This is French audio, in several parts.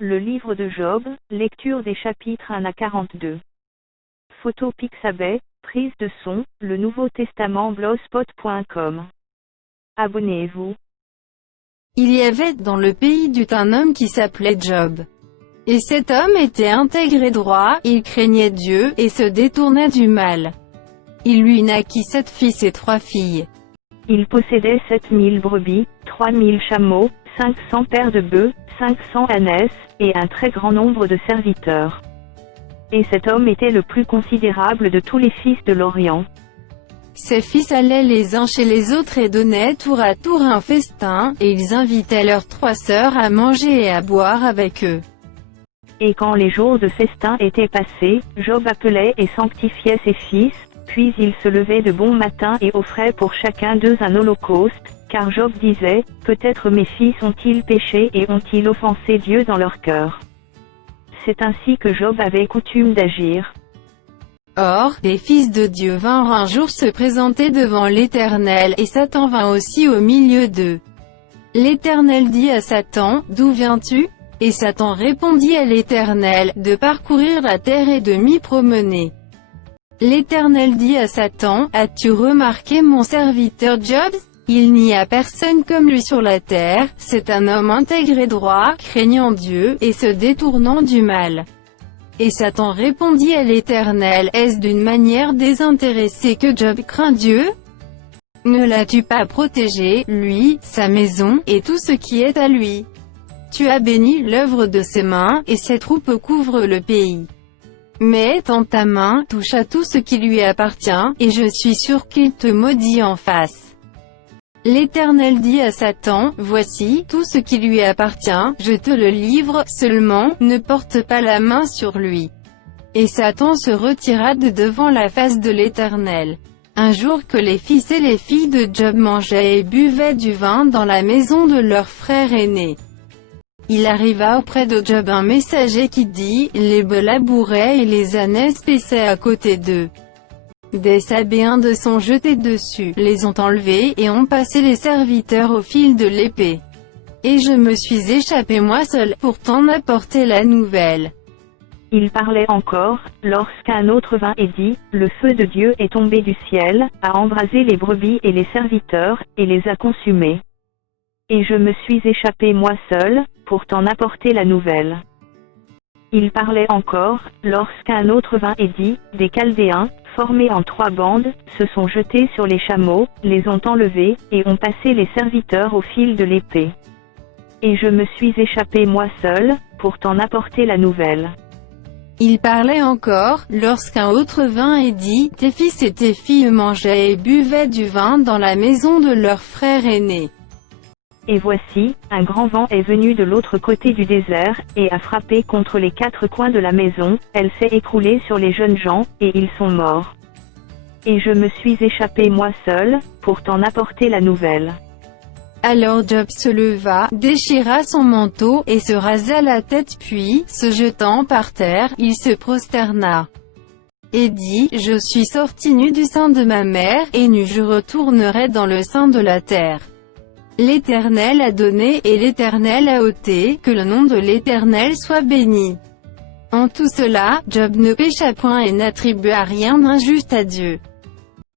Le livre de Job, lecture des chapitres 1 à 42. Photo Pixabay, prise de son, le Nouveau Testament blogspot.com. Abonnez-vous. Il y avait dans le pays d'Uth un homme qui s'appelait Job. Et cet homme était intègre et droit, il craignait Dieu, et se détournait du mal. Il lui naquit 7 fils et 3 filles. Il possédait 7000 brebis, 3000 chameaux, 500 paires de bœufs, 500 ânesses, et un très grand nombre de serviteurs. Et cet homme était le plus considérable de tous les fils de l'Orient. Ses fils allaient les uns chez les autres et donnaient tour à tour un festin, et ils invitaient leurs 3 sœurs à manger et à boire avec eux. Et quand les jours de festin étaient passés, Job appelait et sanctifiait ses fils, puis il se levait de bon matin et offrait pour chacun d'eux un holocauste, car Job disait, « Peut-être mes fils ont-ils péché et ont-ils offensé Dieu dans leur cœur ?» C'est ainsi que Job avait coutume d'agir. Or, les fils de Dieu vinrent un jour se présenter devant l'Éternel, et Satan vint aussi au milieu d'eux. L'Éternel dit à Satan, « D'où viens-tu » Et Satan répondit à l'Éternel, « De parcourir la terre et de m'y promener. » L'Éternel dit à Satan, « As-tu remarqué mon serviteur Job ? Il n'y a personne comme lui sur la terre, c'est un homme intègre et droit, craignant Dieu, et se détournant du mal. » Et Satan répondit à l'Éternel, « Est-ce d'une manière désintéressée que Job craint Dieu ? Ne l'as-tu pas protégé, lui, sa maison, et tout ce qui est à lui ? Tu as béni l'œuvre de ses mains, et ses troupes couvrent le pays. Mais tends ta main, touche à tout ce qui lui appartient, et je suis sûr qu'il te maudit en face. » L'Éternel dit à Satan, « Voici, tout ce qui lui appartient, je te le livre, seulement, ne porte pas la main sur lui. » Et Satan se retira de devant la face de l'Éternel. Un jour que les fils et les filles de Job mangeaient et buvaient du vin dans la maison de leur frère aîné. Il arriva auprès de Job un messager qui dit, « Les bœufs labouraient et les ânesses paissaient à côté d'eux. Des sabéens de sont jetés dessus, les ont enlevés, et ont passé les serviteurs au fil de l'épée. Et je me suis échappé moi seul, pour t'en apporter la nouvelle. » Il parlait encore, lorsqu'un autre vint et dit, « Le feu de Dieu est tombé du ciel, a embrasé les brebis et les serviteurs, et les a consumés. Et je me suis échappé moi seul, pour t'en apporter la nouvelle. » Il parlait encore, lorsqu'un autre vint et dit, « Des Chaldéens, formés en 3 bandes, se sont jetés sur les chameaux, les ont enlevés, et ont passé les serviteurs au fil de l'épée. Et je me suis échappé moi seul, pour t'en apporter la nouvelle. » Il parlait encore, lorsqu'un autre vint et dit, « Tes fils et tes filles mangeaient et buvaient du vin dans la maison de leur frère aîné. Et voici, un grand vent est venu de l'autre côté du désert, et a frappé contre les 4 coins de la maison, elle s'est écroulée sur les jeunes gens, et ils sont morts. Et je me suis échappé moi seul, pour t'en apporter la nouvelle. » Alors Job se leva, déchira son manteau, et se rasa la tête puis, se jetant par terre, il se prosterna. Et dit, « Je suis sorti nu du sein de ma mère, et nu je retournerai dans le sein de la terre. L'Éternel a donné, et l'Éternel a ôté, que le nom de l'Éternel soit béni. » En tout cela, Job ne pécha point et n'attribua rien d'injuste à Dieu.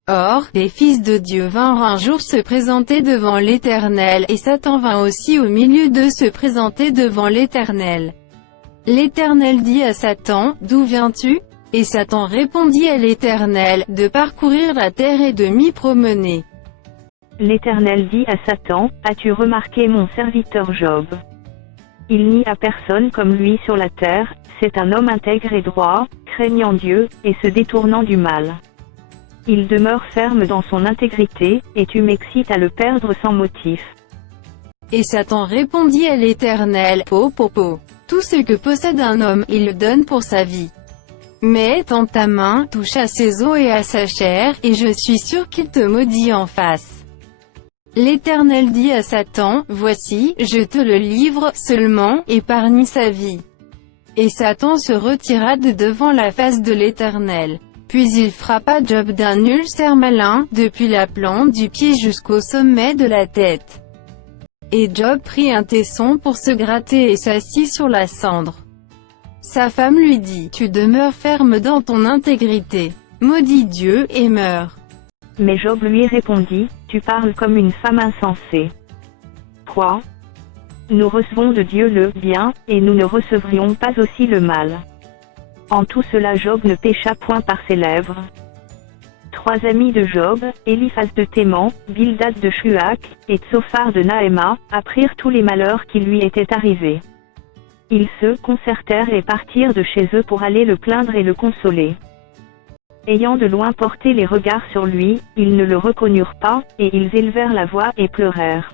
Or, les fils de Dieu vinrent un jour se présenter devant l'Éternel, et Satan vint aussi au milieu d'eux se présenter devant l'Éternel. L'Éternel dit à Satan, « D'où viens-tu » Et Satan répondit à l'Éternel, « De parcourir la terre et de m'y promener. » L'Éternel dit à Satan, « As-tu remarqué mon serviteur Job ? Il n'y a personne comme lui sur la terre, c'est un homme intègre et droit, craignant Dieu, et se détournant du mal. Il demeure ferme dans son intégrité, et tu m'excites à le perdre sans motif. » Et Satan répondit à l'Éternel, « Po, tout ce que possède un homme, il le donne pour sa vie. Mais tends ta main, touche à ses os et à sa chair, et je suis sûr qu'il te maudit en face. » L'Éternel dit à Satan, « Voici, je te le livre, seulement, épargne sa vie. » Et Satan se retira de devant la face de l'Éternel. Puis il frappa Job d'un ulcère malin, depuis la plante du pied jusqu'au sommet de la tête. Et Job prit un tesson pour se gratter et s'assit sur la cendre. Sa femme lui dit, « Tu demeures ferme dans ton intégrité. Maudis Dieu et meurs. » Mais Job lui répondit, « Tu parles comme une femme insensée. Quoi ? Nous recevons de Dieu le bien, et nous ne recevrions pas aussi le mal. » En tout cela Job ne pécha point par ses lèvres. 3 amis de Job, Eliphaz de Théman, Bildad de Shuach, et Tsophar de Naéma, apprirent tous les malheurs qui lui étaient arrivés. Ils se concertèrent et partirent de chez eux pour aller le plaindre et le consoler. Ayant de loin porté les regards sur lui, ils ne le reconnurent pas, et ils élevèrent la voix et pleurèrent.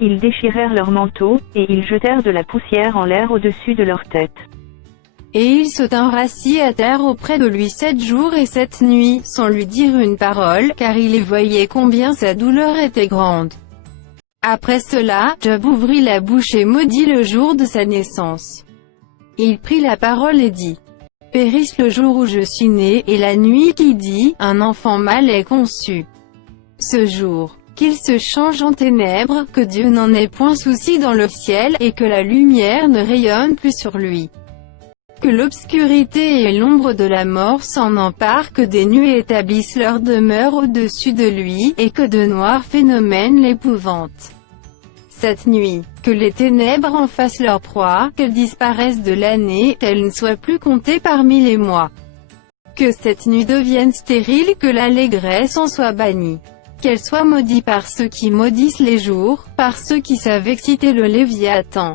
Ils déchirèrent leurs manteaux, et ils jetèrent de la poussière en l'air au-dessus de leur tête. Et ils se tinrent assis à terre auprès de lui 7 jours et 7 nuits, sans lui dire une parole, car il les voyait combien sa douleur était grande. Après cela, Job ouvrit la bouche et maudit le jour de sa naissance. Il prit la parole et dit, « Périsse le jour où je suis né, et la nuit qui dit, un enfant mâle est conçu. Ce jour, qu'il se change en ténèbres, que Dieu n'en ait point souci dans le ciel, et que la lumière ne rayonne plus sur lui. Que l'obscurité et l'ombre de la mort s'en emparent, que des nuées établissent leur demeure au-dessus de lui, et que de noirs phénomènes l'épouvantent. Cette nuit, que les ténèbres en fassent leur proie, qu'elles disparaissent de l'année, qu'elles ne soient plus comptées parmi les mois. Que cette nuit devienne stérile, que l'allégresse en soit bannie. Qu'elle soit maudite par ceux qui maudissent les jours, par ceux qui savent exciter le Léviathan.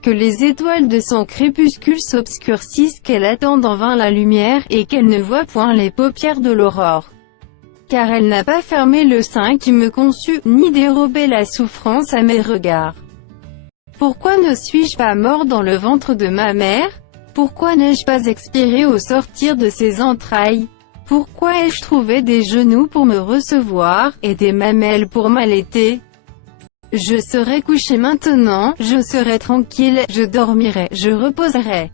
Que les étoiles de son crépuscule s'obscurcissent, qu'elle attende en vain la lumière, et qu'elle ne voit point les paupières de l'aurore. Car elle n'a pas fermé le sein qui me conçut, ni dérobé la souffrance à mes regards. Pourquoi ne suis-je pas mort dans le ventre de ma mère? Pourquoi n'ai-je pas expiré au sortir de ses entrailles? Pourquoi ai-je trouvé des genoux pour me recevoir, et des mamelles pour m'allaiter? Je serai couché maintenant, je serai tranquille, je dormirai, je reposerai.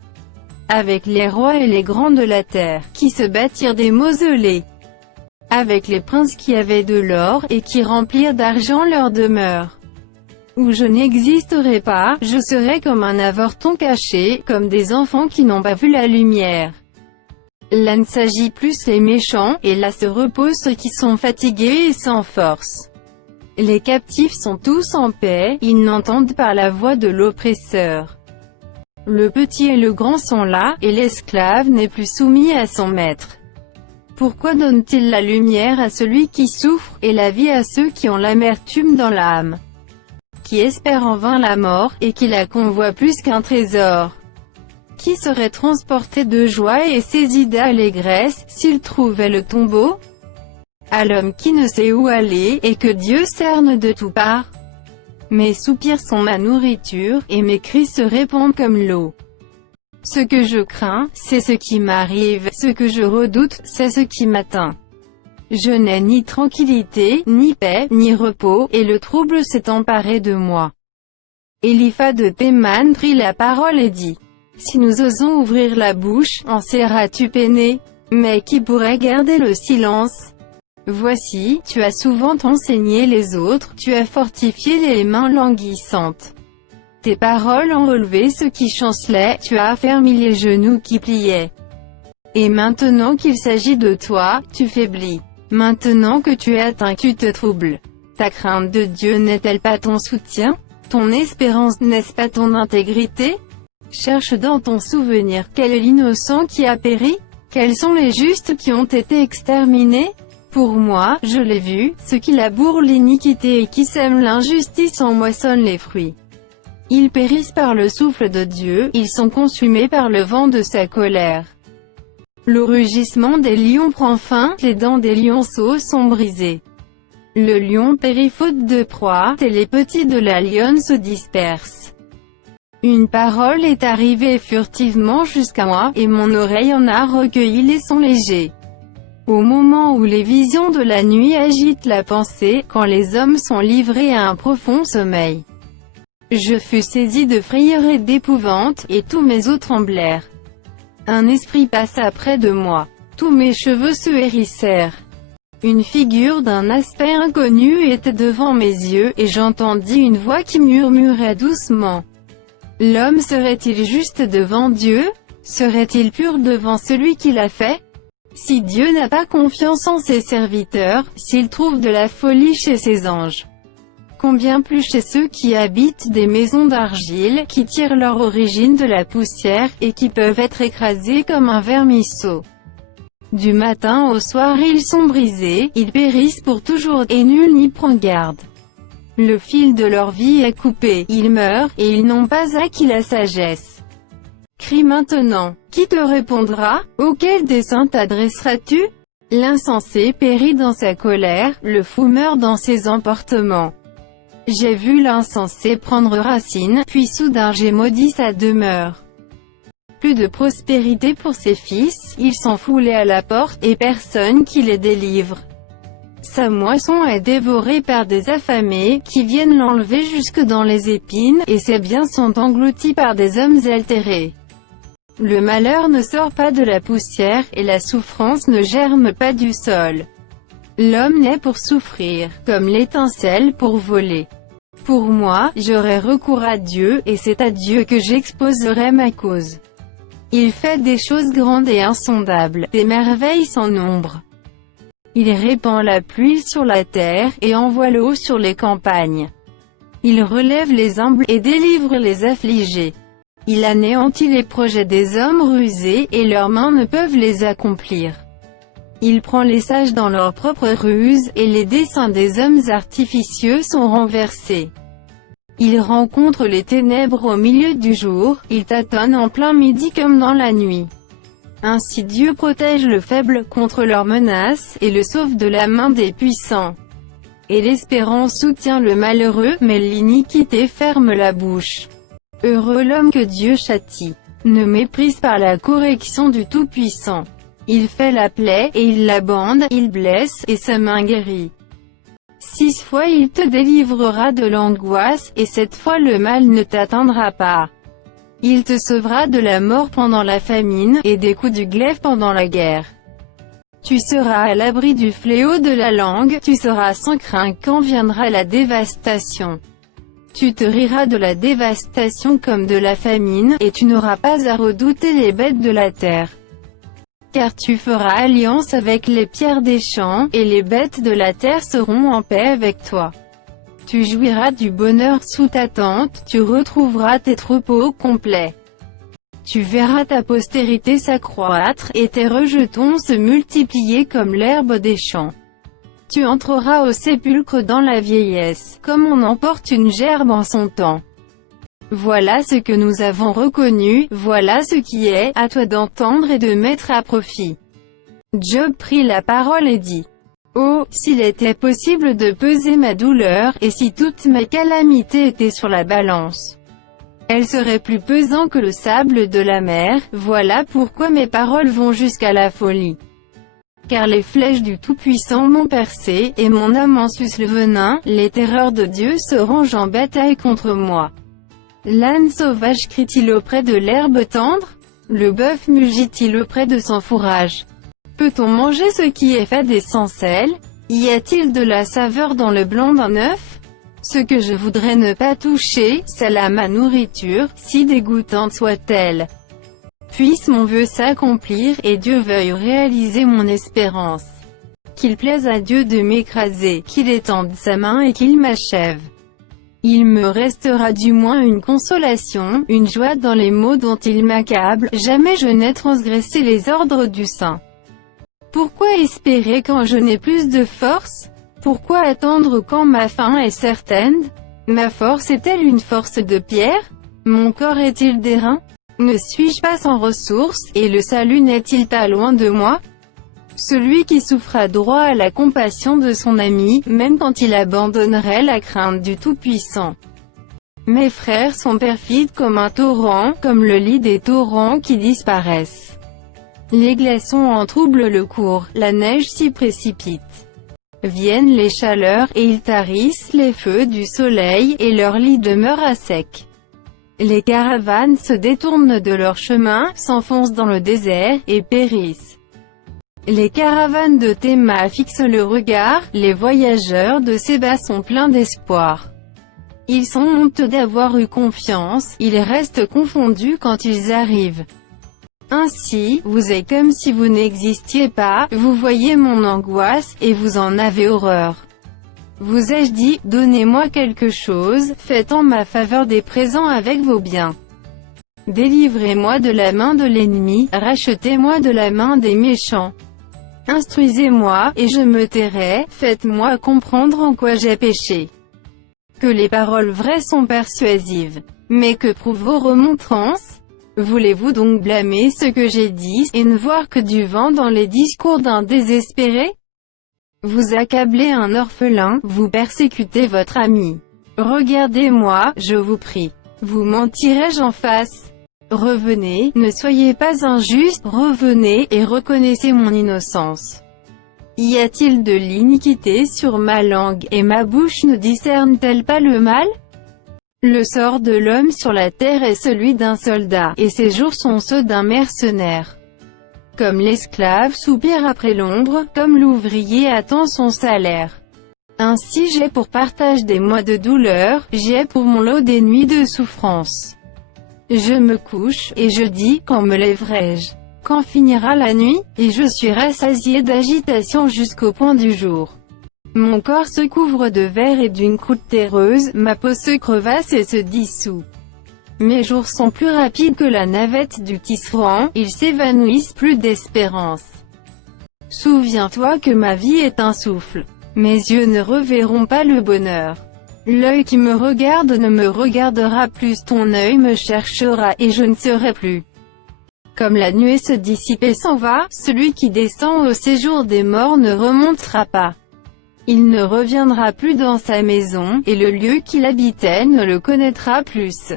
Avec les rois et les grands de la terre, qui se bâtirent des mausolées. Avec les princes qui avaient de l'or, et qui remplirent d'argent leur demeure. Où je n'existerai pas, je serai comme un avorton caché, comme des enfants qui n'ont pas vu la lumière. Là ne s'agit plus les méchants, et là se reposent ceux qui sont fatigués et sans force. Les captifs sont tous en paix, ils n'entendent pas la voix de l'oppresseur. Le petit et le grand sont là, et l'esclave n'est plus soumis à son maître. Pourquoi donne-t-il la lumière à celui qui souffre, et la vie à ceux qui ont l'amertume dans l'âme? Qui espèrent en vain la mort, et qui la convoient plus qu'un trésor? Qui serait transporté de joie et saisi d'allégresse, s'il trouvait le tombeau? À l'homme qui ne sait où aller, et que Dieu cerne de toutes parts. Mes soupirs sont ma nourriture, et mes cris se répandent comme l'eau. Ce que je crains, c'est ce qui m'arrive, ce que je redoute, c'est ce qui m'atteint. Je n'ai ni tranquillité, ni paix, ni repos, et le trouble s'est emparé de moi. Eliphaz de Théman prit la parole et dit, « Si nous osons ouvrir la bouche, en seras-tu peiné? Mais qui pourrait garder le silence? Voici, tu as souvent enseigné les autres, tu as fortifié les mains languissantes. Tes paroles ont relevé ceux qui chancelaient, tu as affermi les genoux qui pliaient. Et maintenant qu'il s'agit de toi, tu faiblis. Maintenant que tu es atteint, tu te troubles. Ta crainte de Dieu n'est-elle pas ton soutien? Ton espérance n'est-ce pas ton intégrité? Cherche dans ton souvenir quel est l'innocent qui a péri? Quels sont les justes qui ont été exterminés? Pour moi, je l'ai vu, ceux qui labourent l'iniquité et qui sèment l'injustice en moissonnent les fruits. Ils périssent par le souffle de Dieu, ils sont consumés par le vent de sa colère. Le rugissement des lions prend fin, les dents des lionceaux sont brisées. Le lion périt faute de proie, et les petits de la lionne se dispersent. Une parole est arrivée furtivement jusqu'à moi, et mon oreille en a recueilli les sons légers. Au moment où les visions de la nuit agitent la pensée, quand les hommes sont livrés à un profond sommeil. Je fus saisi de frayeur et d'épouvante, et tous mes os tremblèrent. Un esprit passa près de moi. Tous mes cheveux se hérissèrent. Une figure d'un aspect inconnu était devant mes yeux, et j'entendis une voix qui murmurait doucement. L'homme serait-il juste devant Dieu? Serait-il pur devant celui qui l'a fait? Si Dieu n'a pas confiance en ses serviteurs, s'il trouve de la folie chez ses anges, combien plus chez ceux qui habitent des maisons d'argile, qui tirent leur origine de la poussière, et qui peuvent être écrasés comme un vermisseau. Du matin au soir ils sont brisés, ils périssent pour toujours, et nul n'y prend garde. Le fil de leur vie est coupé, ils meurent, et ils n'ont pas acquis la sagesse. Crie maintenant. Qui te répondra? Auquel dessein t'adresseras-tu? L'insensé périt dans sa colère, le fou meurt dans ses emportements. J'ai vu l'insensé prendre racine, puis soudain j'ai maudit sa demeure. Plus de prospérité pour ses fils, ils sont foulés à la porte, et personne qui les délivre. Sa moisson est dévorée par des affamés, qui viennent l'enlever jusque dans les épines, et ses biens sont engloutis par des hommes altérés. Le malheur ne sort pas de la poussière, et la souffrance ne germe pas du sol. L'homme naît pour souffrir, comme l'étincelle pour voler. Pour moi, j'aurai recours à Dieu, et c'est à Dieu que j'exposerai ma cause. Il fait des choses grandes et insondables, des merveilles sans nombre. Il répand la pluie sur la terre, et envoie l'eau sur les campagnes. Il relève les humbles, et délivre les affligés. Il anéantit les projets des hommes rusés, et leurs mains ne peuvent les accomplir. Il prend les sages dans leur propre ruse, et les desseins des hommes artificieux sont renversés. Il rencontre les ténèbres au milieu du jour, il tâtonne en plein midi comme dans la nuit. Ainsi Dieu protège le faible contre leurs menaces, et le sauve de la main des puissants. Et l'espérance soutient le malheureux, mais l'iniquité ferme la bouche. Heureux l'homme que Dieu châtie. Ne méprise pas la correction du Tout-Puissant. Il fait la plaie, et il la bande, il blesse, et sa main guérit. 6 fois il te délivrera de l'angoisse, et 7 fois le mal ne t'atteindra pas. Il te sauvera de la mort pendant la famine, et des coups du glaive pendant la guerre. Tu seras à l'abri du fléau de la langue, tu seras sans crainte quand viendra la dévastation. Tu te riras de la dévastation comme de la famine, et tu n'auras pas à redouter les bêtes de la terre. Car tu feras alliance avec les pierres des champs, et les bêtes de la terre seront en paix avec toi. Tu jouiras du bonheur sous ta tente, tu retrouveras tes troupeaux complets. Tu verras ta postérité s'accroître, et tes rejetons se multiplier comme l'herbe des champs. Tu entreras au sépulcre dans la vieillesse, comme on emporte une gerbe en son temps. Voilà ce que nous avons reconnu, voilà ce qui est, à toi d'entendre et de mettre à profit. Job prit la parole et dit: Oh, s'il était possible de peser ma douleur, et si toutes mes calamités étaient sur la balance, elles seraient plus pesantes que le sable de la mer, voilà pourquoi mes paroles vont jusqu'à la folie. Car les flèches du Tout-Puissant m'ont percé, et mon âme en suce le venin, les terreurs de Dieu se rangent en bataille contre moi. L'âne sauvage crie-t-il auprès de l'herbe tendre? Le bœuf mugit-il auprès de son fourrage? Peut-on manger ce qui est fait des sans sel? Y a-t-il de la saveur dans le blanc d'un œuf? Ce que je voudrais ne pas toucher, c'est là ma nourriture, si dégoûtante soit-elle. Puisse mon vœu s'accomplir, et Dieu veuille réaliser mon espérance. Qu'il plaise à Dieu de m'écraser, qu'il étende sa main et qu'il m'achève. Il me restera du moins une consolation, une joie dans les maux dont il m'accable, jamais je n'ai transgressé les ordres du Saint. Pourquoi espérer quand je n'ai plus de force? Pourquoi attendre quand ma fin est certaine? Ma force est-elle une force de pierre? Mon corps est-il d'airain? Ne suis-je pas sans ressources, et le salut n'est-il pas loin de moi? Celui qui souffre a droit à la compassion de son ami, même quand il abandonnerait la crainte du Tout-Puissant. Mes frères sont perfides comme un torrent, comme le lit des torrents qui disparaissent. Les glaçons en troublent le cours, la neige s'y précipite. Viennent les chaleurs, et ils tarissent les feux du soleil, et leur lit demeure à sec. Les caravanes se détournent de leur chemin, s'enfoncent dans le désert, et périssent. Les caravanes de Théma fixent le regard, les voyageurs de Séba sont pleins d'espoir. Ils sont honteux d'avoir eu confiance, ils restent confondus quand ils arrivent. Ainsi, vous êtes comme si vous n'existiez pas, vous voyez mon angoisse, et vous en avez horreur. Vous ai-je dit, donnez-moi quelque chose, faites en ma faveur des présents avec vos biens. Délivrez-moi de la main de l'ennemi, rachetez-moi de la main des méchants. Instruisez-moi, et je me tairai, faites-moi comprendre en quoi j'ai péché. Que les paroles vraies sont persuasives. Mais que prouvent vos remontrances? Voulez-vous donc blâmer ce que j'ai dit, et ne voir que du vent dans les discours d'un désespéré? Vous accablez un orphelin, vous persécutez votre ami. Regardez-moi, je vous prie. Vous mentirai-je en face? Revenez, ne soyez pas injuste, revenez, et reconnaissez mon innocence. Y a-t-il de l'iniquité sur ma langue, et ma bouche ne discerne-t-elle pas le mal? Le sort de l'homme sur la terre est celui d'un soldat, et ses jours sont ceux d'un mercenaire. Comme l'esclave soupire après l'ombre, comme l'ouvrier attend son salaire. Ainsi j'ai pour partage des mois de douleur, j'ai pour mon lot des nuits de souffrance. Je me couche, et je dis, quand me lèverai-je? Quand finira la nuit? Et je suis rassasié d'agitation jusqu'au point du jour. Mon corps se couvre de verre et d'une croûte terreuse, ma peau se crevasse et se dissout. Mes jours sont plus rapides que la navette du tisserand, ils s'évanouissent plus d'espérance. Souviens-toi que ma vie est un souffle. Mes yeux ne reverront pas le bonheur. L'œil qui me regarde ne me regardera plus, ton œil me cherchera et je ne serai plus. Comme la nuée se dissipe et s'en va, celui qui descend au séjour des morts ne remontera pas. Il ne reviendra plus dans sa maison, et le lieu qu'il habitait ne le connaîtra plus.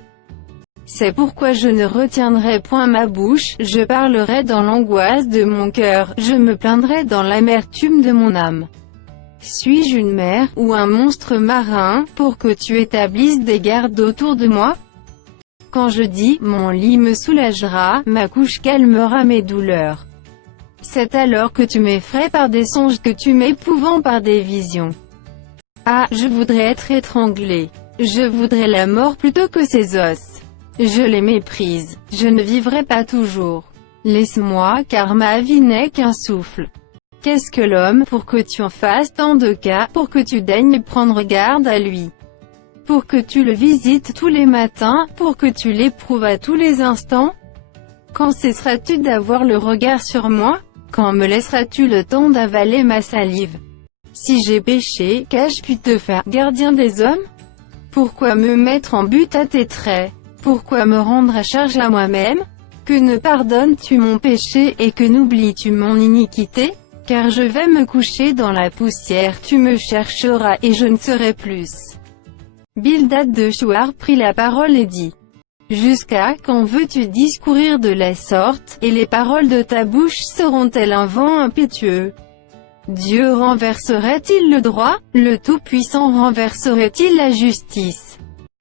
C'est pourquoi je ne retiendrai point ma bouche, je parlerai dans l'angoisse de mon cœur, je me plaindrai dans l'amertume de mon âme. Suis-je une mer, ou un monstre marin, pour que tu établisses des gardes autour de moi? Quand je dis, mon lit me soulagera, ma couche calmera mes douleurs. C'est alors que tu m'effraies par des songes, que tu m'épouvantes par des visions. Ah, je voudrais être étranglé. Je voudrais la mort plutôt que ces os. Je les méprise. Je ne vivrai pas toujours. Laisse-moi, car ma vie n'est qu'un souffle. Qu'est-ce que l'homme, pour que tu en fasses tant de cas, pour que tu daignes prendre garde à lui? Pour que tu le visites tous les matins, pour que tu l'éprouves à tous les instants? Quand cesseras-tu d'avoir le regard sur moi? Quand me laisseras-tu le temps d'avaler ma salive? Si j'ai péché, qu'ai-je pu te faire, gardien des hommes? Pourquoi me mettre en butte à tes traits? Pourquoi me rendre à charge à moi-même? Que ne pardonnes-tu mon péché, et que n'oublies-tu mon iniquité? Car je vais me coucher dans la poussière, tu me chercheras, et je ne serai plus. Bildad de Chouar prit la parole et dit: Jusqu'à quand veux-tu discourir de la sorte, et les paroles de ta bouche seront-elles un vent impétueux? Dieu renverserait-il le droit? Le Tout-Puissant renverserait-il la justice?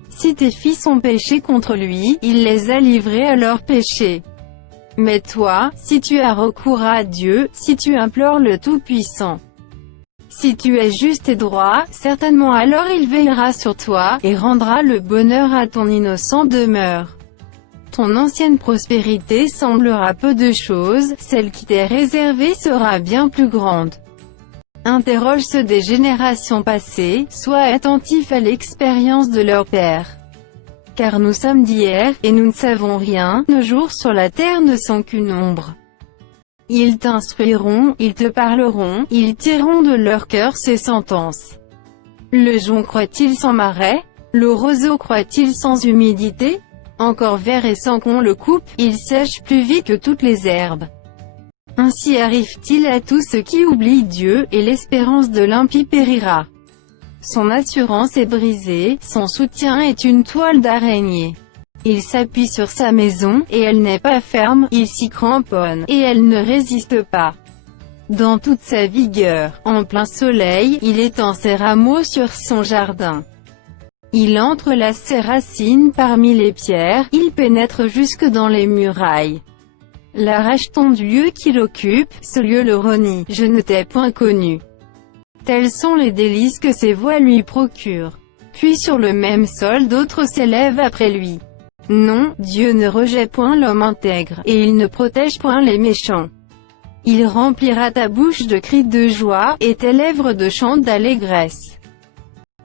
Si tes fils ont péché contre lui, il les a livrés à leurs péchés. Mais toi, si tu as recours à Dieu, si tu implores le Tout-Puissant, si tu es juste et droit, certainement alors il veillera sur toi, et rendra le bonheur à ton innocent demeure. Ton ancienne prospérité semblera peu de choses, celle qui t'est réservée sera bien plus grande. Interroge ceux des générations passées, sois attentif à l'expérience de leur père. Car nous sommes d'hier, et nous ne savons rien, nos jours sur la terre ne sont qu'une ombre. Ils t'instruiront, ils te parleront, ils tireront de leur cœur ces sentences. Le jonc croît-il sans marais? Le roseau croît-il sans humidité? Encore vert et sans qu'on le coupe, il sèche plus vite que toutes les herbes. Ainsi arrive-t-il à tous ceux qui oublient Dieu, et l'espérance de l'impie périra. Son assurance est brisée, son soutien est une toile d'araignée. Il s'appuie sur sa maison, et elle n'est pas ferme, il s'y cramponne, et elle ne résiste pas. Dans toute sa vigueur, en plein soleil, il étend ses rameaux sur son jardin. Il entrelace ses racines parmi les pierres, il pénètre jusque dans les murailles. La rage-t-on du lieu qu'il occupe, ce lieu le renie, je ne t'ai point connu. Tels sont les délices que ces voix lui procurent. Puis sur le même sol d'autres s'élèvent après lui. Non, Dieu ne rejette point l'homme intègre, et il ne protège point les méchants. Il remplira ta bouche de cris de joie, et tes lèvres de chants d'allégresse.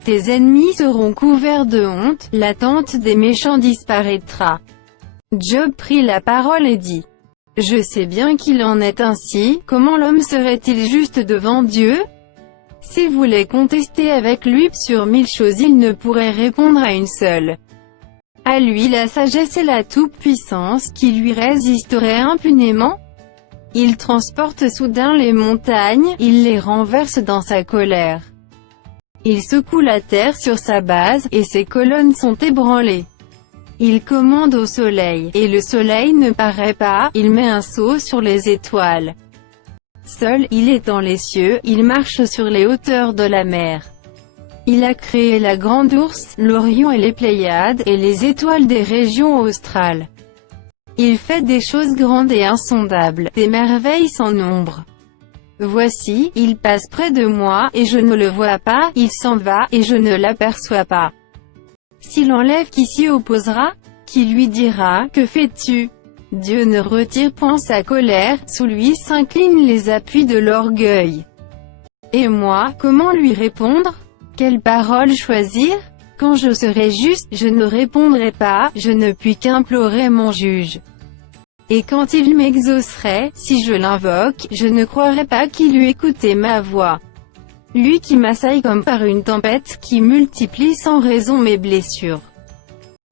Tes ennemis seront couverts de honte, la tente des méchants disparaîtra. Job prit la parole et dit: Je sais bien qu'il en est ainsi, comment l'homme serait-il juste devant Dieu? S'il voulait contester avec lui sur 1000 choses, il ne pourrait répondre à une seule. À lui la sagesse et la toute-puissance, qui lui résisteraient impunément? Il transporte soudain les montagnes, il les renverse dans sa colère. Il secoue la terre sur sa base, et ses colonnes sont ébranlées. Il commande au soleil, et le soleil ne paraît pas, il met un sceau sur les étoiles. Seul, il étend les cieux, il marche sur les hauteurs de la mer. Il a créé la grande ourse, l'Orion et les Pléiades, et les étoiles des régions australes. Il fait des choses grandes et insondables, des merveilles sans nombre. Voici, il passe près de moi, et je ne le vois pas, il s'en va, et je ne l'aperçois pas. S'il enlève, qui s'y opposera? Qui lui dira, que fais-tu? Dieu ne retire point sa colère, sous lui s'inclinent les appuis de l'orgueil. Et moi, comment lui répondre? Quelle parole choisir? Quand je serai juste, je ne répondrai pas, je ne puis qu'implorer mon juge. Et quand il m'exaucerait, si je l'invoque, je ne croirai pas qu'il eût écouté ma voix. Lui qui m'assaille comme par une tempête, qui multiplie sans raison mes blessures,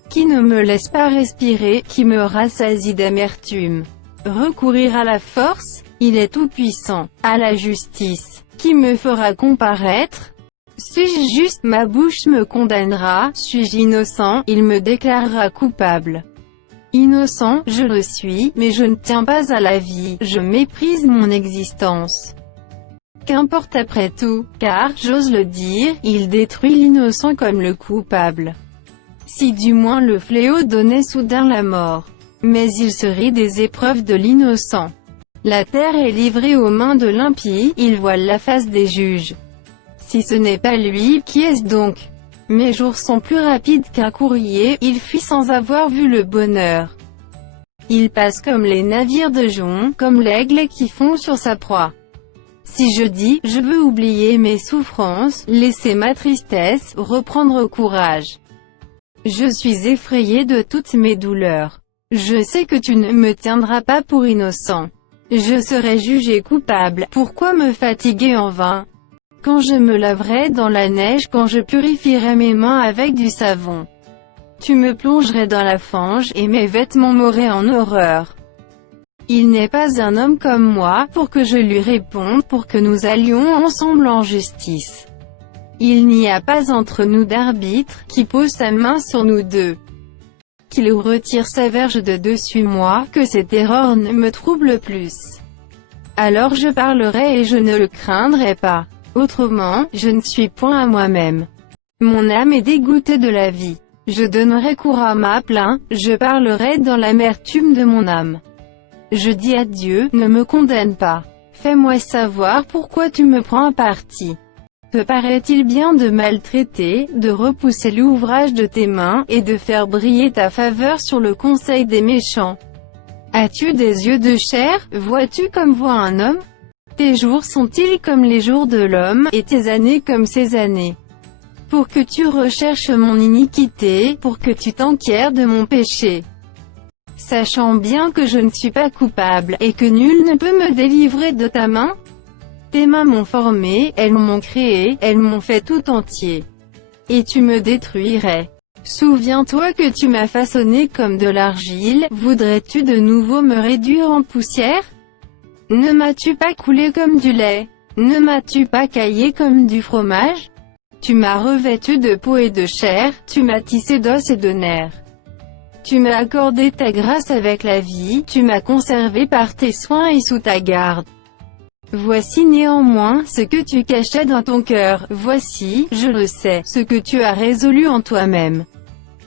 qui ne me laisse pas respirer, qui me rassasie d'amertume. Recourir à la force, il est tout-puissant, à la justice, qui me fera comparaître? Suis-je juste, ma bouche me condamnera, suis-je innocent, il me déclarera coupable. Innocent, je le suis, mais je ne tiens pas à la vie, je méprise mon existence. Qu'importe après tout, car, j'ose le dire, il détruit l'innocent comme le coupable. Si du moins le fléau donnait soudain la mort. Mais il se rit des épreuves de l'innocent. La terre est livrée aux mains de l'impie, il voile la face des juges. Si ce n'est pas lui, qui est-ce donc? Mes jours sont plus rapides qu'un courrier, il fuit sans avoir vu le bonheur. Il passe comme les navires de jonc, comme l'aigle qui fond sur sa proie. Si je dis, je veux oublier mes souffrances, laisser ma tristesse, reprendre courage. Je suis effrayé de toutes mes douleurs. Je sais que tu ne me tiendras pas pour innocent. Je serai jugé coupable, pourquoi me fatiguer en vain? Quand je me laverai dans la neige, quand je purifierai mes mains avec du savon, tu me plongerais dans la fange, et mes vêtements m'auraient en horreur. Il n'est pas un homme comme moi, pour que je lui réponde, pour que nous allions ensemble en justice. Il n'y a pas entre nous d'arbitre, qui pose sa main sur nous deux. Qu'il retire sa verge de dessus moi, que cette erreur ne me trouble plus. Alors je parlerai et je ne le craindrai pas. Autrement, je ne suis point à moi-même. Mon âme est dégoûtée de la vie. Je donnerai cours à ma plainte, je parlerai dans l'amertume de mon âme. Je dis à Dieu, ne me condamne pas. Fais-moi savoir pourquoi tu me prends à partie. Te paraît-il bien de maltraiter, de repousser l'ouvrage de tes mains, et de faire briller ta faveur sur le conseil des méchants? As-tu des yeux de chair, vois-tu comme voit un homme? Tes jours sont-ils comme les jours de l'homme, et tes années comme ses années? Pour que tu recherches mon iniquité, pour que tu t'enquières de mon péché. Sachant bien que je ne suis pas coupable, et que nul ne peut me délivrer de ta main? Tes mains m'ont formé, elles m'ont créé, elles m'ont fait tout entier. Et tu me détruirais. Souviens-toi que tu m'as façonné comme de l'argile, voudrais-tu de nouveau me réduire en poussière? Ne m'as-tu pas coulé comme du lait? Ne m'as-tu pas caillé comme du fromage? Tu m'as revêtu de peau et de chair, tu m'as tissé d'os et de nerfs. Tu m'as accordé ta grâce avec la vie, tu m'as conservé par tes soins et sous ta garde. Voici néanmoins ce que tu cachais dans ton cœur, voici, je le sais, ce que tu as résolu en toi-même.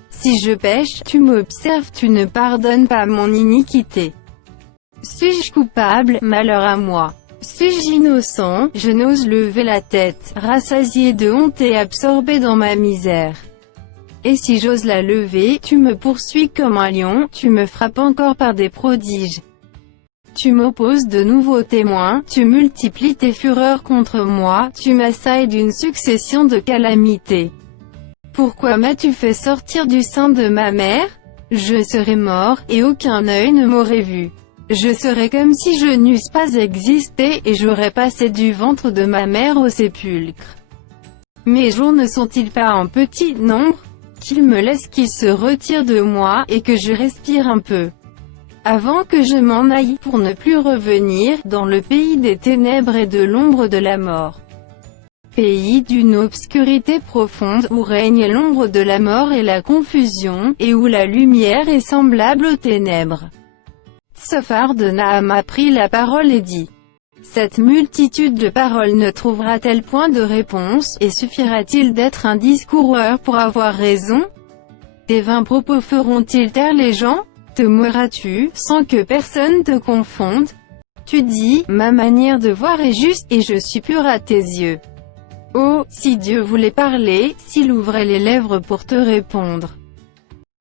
Si je pêche, tu m'observes, tu ne pardonnes pas mon iniquité. Suis-je coupable? Malheur à moi. Suis-je innocent? Je n'ose lever la tête, rassasié de honte et absorbé dans ma misère. Et si j'ose la lever, tu me poursuis comme un lion, tu me frappes encore par des prodiges. Tu m'opposes de nouveaux témoins, tu multiplies tes fureurs contre moi, tu m'assailles d'une succession de calamités. Pourquoi m'as-tu fait sortir du sein de ma mère? Je serais mort, et aucun œil ne m'aurait vu. Je serais comme si je n'eusse pas existé, et j'aurais passé du ventre de ma mère au sépulcre. Mes jours ne sont-ils pas en petit nombre? Qu'il me laisse, qu'il se retire de moi, et que je respire un peu, avant que je m'en aille, pour ne plus revenir, dans le pays des ténèbres et de l'ombre de la mort. Pays d'une obscurité profonde, où règne l'ombre de la mort et la confusion, et où la lumière est semblable aux ténèbres. Tsophar de Naama prit la parole et dit: cette multitude de paroles ne trouvera-t-elle point de réponse, et suffira-t-il d'être un discoureur pour avoir raison? Tes vains propos feront-ils taire les gens? Te mourras-tu, sans que personne te confonde? Tu dis, ma manière de voir est juste, et je suis pur à tes yeux. Oh, si Dieu voulait parler, s'il ouvrait les lèvres pour te répondre.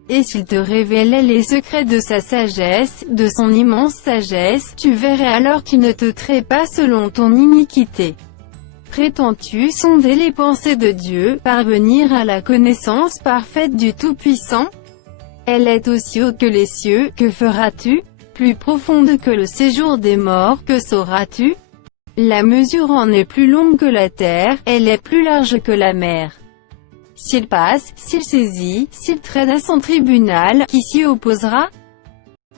Et s'il te révélait les secrets de sa sagesse, de son immense sagesse, tu verrais alors qu'il ne te traite pas selon ton iniquité. Prétends-tu sonder les pensées de Dieu, parvenir à la connaissance parfaite du Tout-Puissant? Elle est aussi haute que les cieux, que feras-tu? Plus profonde que le séjour des morts, que sauras-tu? La mesure en est plus longue que la terre, elle est plus large que la mer. S'il passe, s'il saisit, s'il traîne à son tribunal, qui s'y opposera?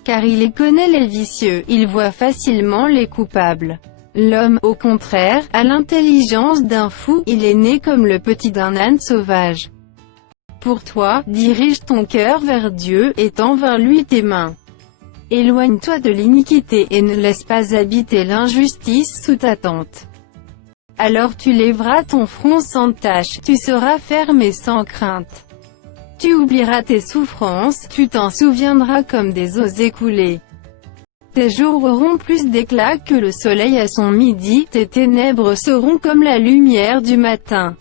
Car il les connaît les vicieux, il voit facilement les coupables. L'homme, au contraire, a l'intelligence d'un fou, il est né comme le petit d'un âne sauvage. Pour toi, dirige ton cœur vers Dieu, et tends vers lui tes mains. Éloigne-toi de l'iniquité, et ne laisse pas habiter l'injustice sous ta tente. Alors tu lèveras ton front sans tache, tu seras ferme et sans crainte. Tu oublieras tes souffrances, tu t'en souviendras comme des eaux écoulées. Tes jours auront plus d'éclat que le soleil à son midi, tes ténèbres seront comme la lumière du matin.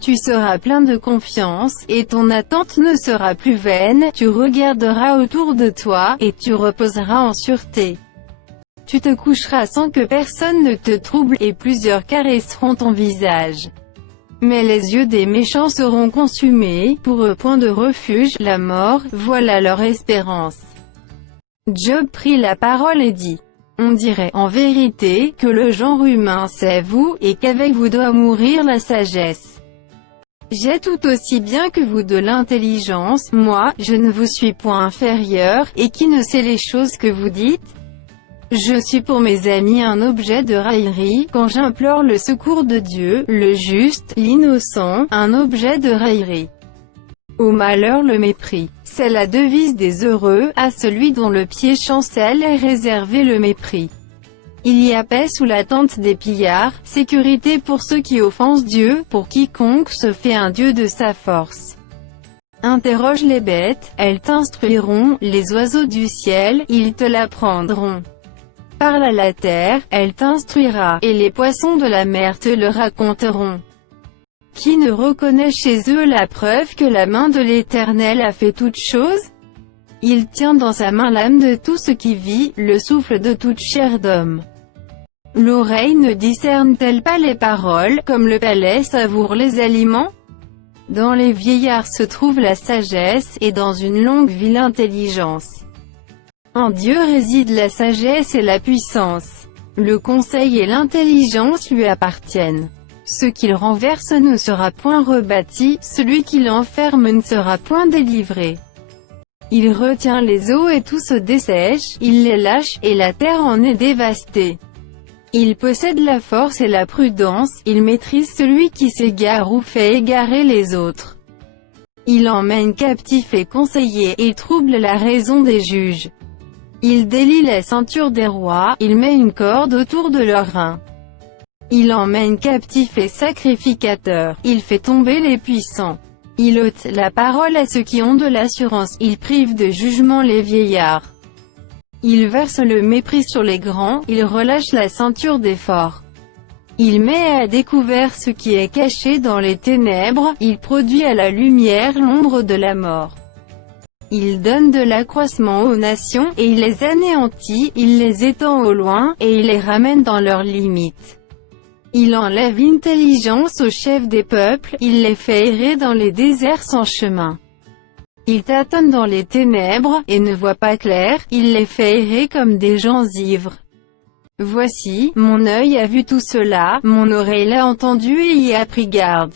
Tu seras plein de confiance, et ton attente ne sera plus vaine, tu regarderas autour de toi, et tu reposeras en sûreté. Tu te coucheras sans que personne ne te trouble, et plusieurs caresseront ton visage. Mais les yeux des méchants seront consumés, pour eux point de refuge, la mort, voilà leur espérance. Job prit la parole et dit: on dirait, en vérité, que le genre humain c'est vous, et qu'avec vous doit mourir la sagesse. J'ai tout aussi bien que vous de l'intelligence, moi, je ne vous suis point inférieur, et qui ne sait les choses que vous dites? Je suis pour mes amis un objet de raillerie, quand j'implore le secours de Dieu, le juste, l'innocent, un objet de raillerie. Au malheur le mépris. C'est la devise des heureux, à celui dont le pied chancelle est réservé le mépris. Il y a paix sous la tente des pillards, sécurité pour ceux qui offensent Dieu, pour quiconque se fait un Dieu de sa force. Interroge les bêtes, elles t'instruiront, les oiseaux du ciel, ils te l'apprendront. Parle à la terre, elle t'instruira, et les poissons de la mer te le raconteront. Qui ne reconnaît chez eux la preuve que la main de l'Éternel a fait toutes choses? Il tient dans sa main l'âme de tout ce qui vit, le souffle de toute chair d'homme. L'oreille ne discerne-t-elle pas les paroles, comme le palais savoure les aliments? Dans les vieillards se trouve la sagesse, et dans une longue vie l'intelligence. En Dieu réside la sagesse et la puissance. Le conseil et l'intelligence lui appartiennent. Ce qu'il renverse ne sera point rebâti, celui qui l'enferme ne sera point délivré. Il retient les eaux et tout se dessèche, il les lâche, et la terre en est dévastée. Il possède la force et la prudence, il maîtrise celui qui s'égare ou fait égarer les autres. Il emmène captif et conseiller, il trouble la raison des juges. Il délie les ceintures des rois, il met une corde autour de leurs reins. Il emmène captif et sacrificateur, il fait tomber les puissants. Il ôte la parole à ceux qui ont de l'assurance, il prive de jugement les vieillards. Il verse le mépris sur les grands, il relâche la ceinture des forts. Il met à découvert ce qui est caché dans les ténèbres, il produit à la lumière l'ombre de la mort. Il donne de l'accroissement aux nations, et il les anéantit, il les étend au loin, et il les ramène dans leurs limites. Il enlève l'intelligence aux chefs des peuples, il les fait errer dans les déserts sans chemin. Il tâtonne dans les ténèbres, et ne voit pas clair, il les fait errer comme des gens ivres. Voici, mon œil a vu tout cela, mon oreille l'a entendu et y a pris garde.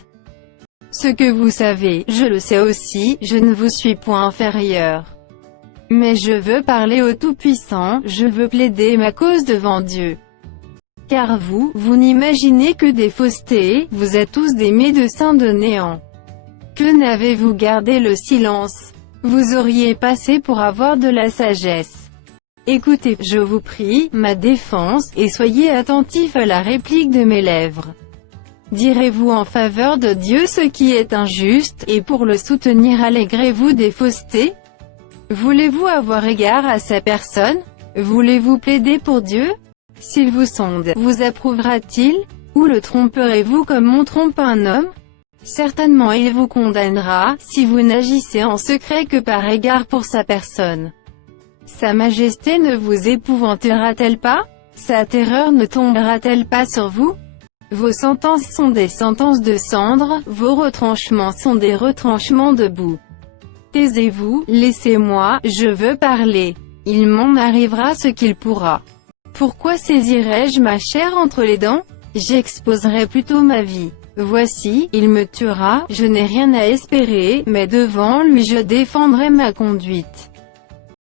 Ce que vous savez, je le sais aussi, je ne vous suis point inférieur. Mais je veux parler au Tout-Puissant, je veux plaider ma cause devant Dieu. Car vous n'imaginez que des faussetés, vous êtes tous des médecins de néant. Que n'avez-vous gardé le silence? Vous auriez passé pour avoir de la sagesse. Écoutez, je vous prie, ma défense, et soyez attentifs à la réplique de mes lèvres. Direz-vous en faveur de Dieu ce qui est injuste, et pour le soutenir allégrez-vous des faussetés? Voulez-vous avoir égard à sa personne? Voulez-vous plaider pour Dieu? S'il vous sonde, vous approuvera-t-il? Ou le tromperez-vous comme on trompe un homme? Certainement il vous condamnera, si vous n'agissez en secret que par égard pour sa personne. Sa majesté ne vous épouvantera-t-elle pas? Sa terreur ne tombera-t-elle pas sur vous? Vos sentences sont des sentences de cendre, vos retranchements sont des retranchements de boue. Taisez-vous, laissez-moi, je veux parler. Il m'en arrivera ce qu'il pourra. Pourquoi saisirais-je ma chair entre les dents? J'exposerai plutôt ma vie. Voici, il me tuera, je n'ai rien à espérer, mais devant lui je défendrai ma conduite.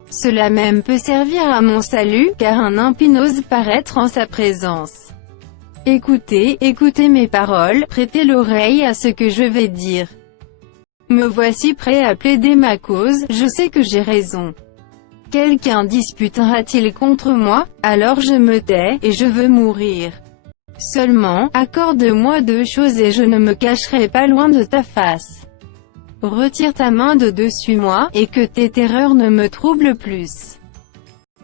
Cela même peut servir à mon salut, car un impie n'ose paraître en sa présence. Écoutez, écoutez mes paroles, prêtez l'oreille à ce que je vais dire. Me voici prêt à plaider ma cause, je sais que j'ai raison. Quelqu'un disputera-t-il contre moi? Alors je me tais, et je veux mourir. Seulement, accorde-moi deux choses et je ne me cacherai pas loin de ta face. Retire ta main de dessus moi, et que tes terreurs ne me troublent plus.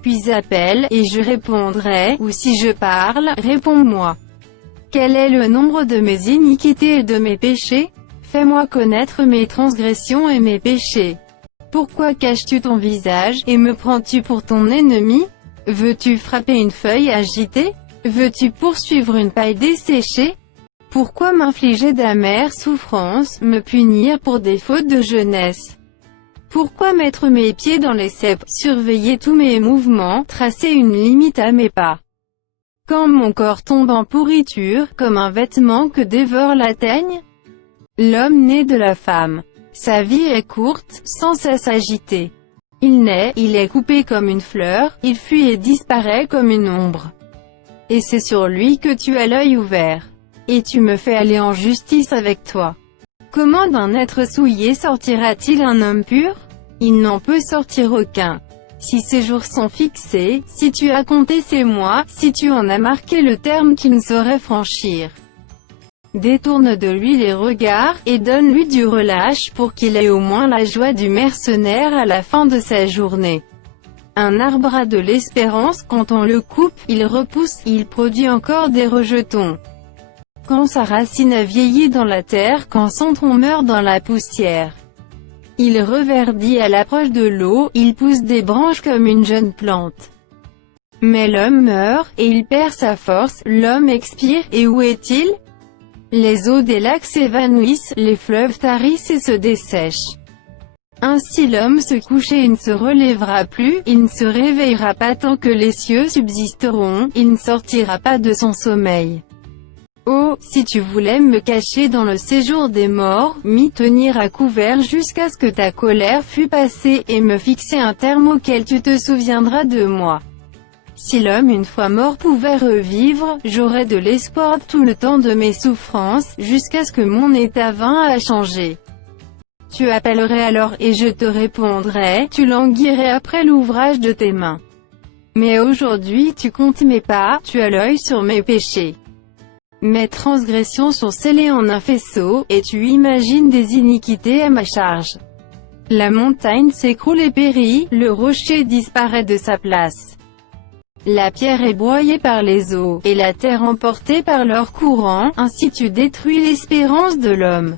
Puis appelle, et je répondrai, ou si je parle, réponds-moi. Quel est le nombre de mes iniquités et de mes péchés? Fais-moi connaître mes transgressions et mes péchés. Pourquoi caches-tu ton visage, et me prends-tu pour ton ennemi? Veux-tu frapper une feuille agitée? Veux-tu poursuivre une paille desséchée? Pourquoi m'infliger d'amères souffrances, me punir pour des fautes de jeunesse? Pourquoi mettre mes pieds dans les ceps, surveiller tous mes mouvements, tracer une limite à mes pas? Quand mon corps tombe en pourriture, comme un vêtement que dévore la teigne? L'homme né de la femme. Sa vie est courte, sans cesse agitée. Il naît, il est coupé comme une fleur, il fuit et disparaît comme une ombre. Et c'est sur lui que tu as l'œil ouvert. Et tu me fais aller en justice avec toi. Comment d'un être souillé sortira-t-il un homme pur? Il n'en peut sortir aucun. Si ses jours sont fixés, si tu as compté ses mois, si tu en as marqué le terme qu'il ne saurait franchir. Détourne de lui les regards, et donne-lui du relâche pour qu'il ait au moins la joie du mercenaire à la fin de sa journée. Un arbre a de l'espérance, quand on le coupe, il repousse, il produit encore des rejetons. Quand sa racine a vieilli dans la terre, quand son tronc meurt dans la poussière. Il reverdit à l'approche de l'eau, il pousse des branches comme une jeune plante. Mais l'homme meurt, et il perd sa force, l'homme expire, et où est-il? Les eaux des lacs s'évanouissent, les fleuves tarissent et se dessèchent. Ainsi l'homme se couche et il ne se relèvera plus, il ne se réveillera pas tant que les cieux subsisteront, il ne sortira pas de son sommeil. Oh, si tu voulais me cacher dans le séjour des morts, m'y tenir à couvert jusqu'à ce que ta colère fût passée, et me fixer un terme auquel tu te souviendras de moi. Si l'homme une fois mort pouvait revivre, j'aurais de l'espoir tout le temps de mes souffrances, jusqu'à ce que mon état vînt à changer. Tu appellerais alors et je te répondrais, tu languirais après l'ouvrage de tes mains. Mais aujourd'hui tu comptes mes pas, tu as l'œil sur mes péchés. Mes transgressions sont scellées en un faisceau, et tu imagines des iniquités à ma charge. La montagne s'écroule et périt, le rocher disparaît de sa place. La pierre est broyée par les eaux, et la terre emportée par leur courant, ainsi tu détruis l'espérance de l'homme.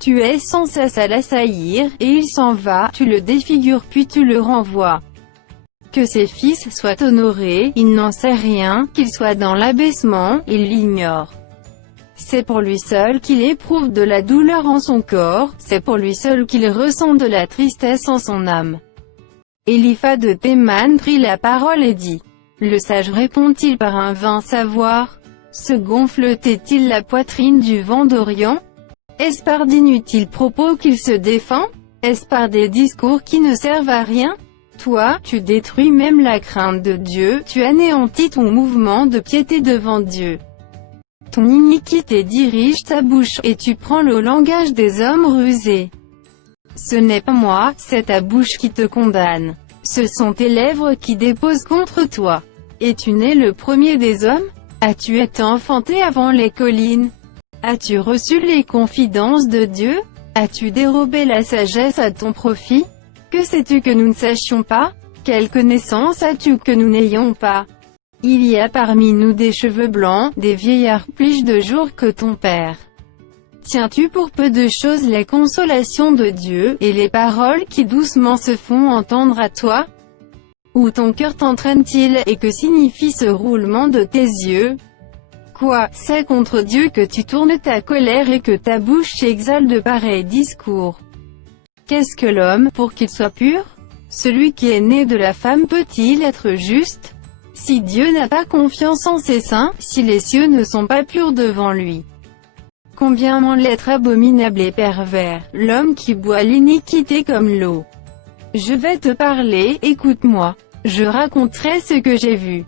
Tu es sans cesse à l'assaillir, et il s'en va, tu le défigures puis tu le renvoies. Que ses fils soient honorés, il n'en sait rien, qu'il soit dans l'abaissement, il l'ignore. C'est pour lui seul qu'il éprouve de la douleur en son corps, c'est pour lui seul qu'il ressent de la tristesse en son âme. Eliphaz de Théman prit la parole et dit. Le sage répond-il par un vain savoir? Se gonfle-t-il la poitrine du vent d'Orient? Est-ce par d'inutiles propos qu'il se défend? Est-ce par des discours qui ne servent à rien? Toi, tu détruis même la crainte de Dieu, tu anéantis ton mouvement de piété devant Dieu. Ton iniquité dirige ta bouche, et tu prends le langage des hommes rusés. Ce n'est pas moi, c'est ta bouche qui te condamne. Ce sont tes lèvres qui déposent contre toi. Es-tu né le premier des hommes? As-tu été enfanté avant les collines? As-tu reçu les confidences de Dieu? As-tu dérobé la sagesse à ton profit? Que sais-tu que nous ne sachions pas? Quelle connaissance as-tu que nous n'ayons pas? Il y a parmi nous des cheveux blancs, des vieillards plus de jours que ton père. Tiens-tu pour peu de choses les consolations de Dieu, et les paroles qui doucement se font entendre à toi? Où ton cœur t'entraîne-t-il, et que signifie ce roulement de tes yeux? Quoi, c'est contre Dieu que tu tournes ta colère et que ta bouche exhale de pareils discours? Qu'est-ce que l'homme, pour qu'il soit pur? Celui qui est né de la femme peut-il être juste? Si Dieu n'a pas confiance en ses saints, si les cieux ne sont pas purs devant lui. Combien m'en l'être abominable et pervers, l'homme qui boit l'iniquité comme l'eau. Je vais te parler, écoute-moi. Je raconterai ce que j'ai vu.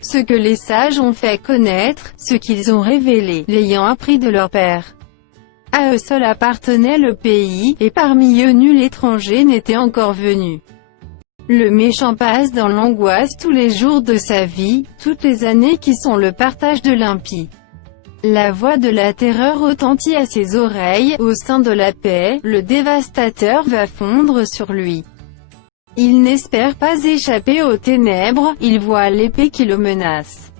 Ce que les sages ont fait connaître, ce qu'ils ont révélé, l'ayant appris de leur père. À eux seuls appartenait le pays, et parmi eux nul étranger n'était encore venu. Le méchant passe dans l'angoisse tous les jours de sa vie, toutes les années qui sont le partage de l'impie. La voix de la terreur retentit à ses oreilles, au sein de la paix, le dévastateur va fondre sur lui. Il n'espère pas échapper aux ténèbres, il voit l'épée qui le menace.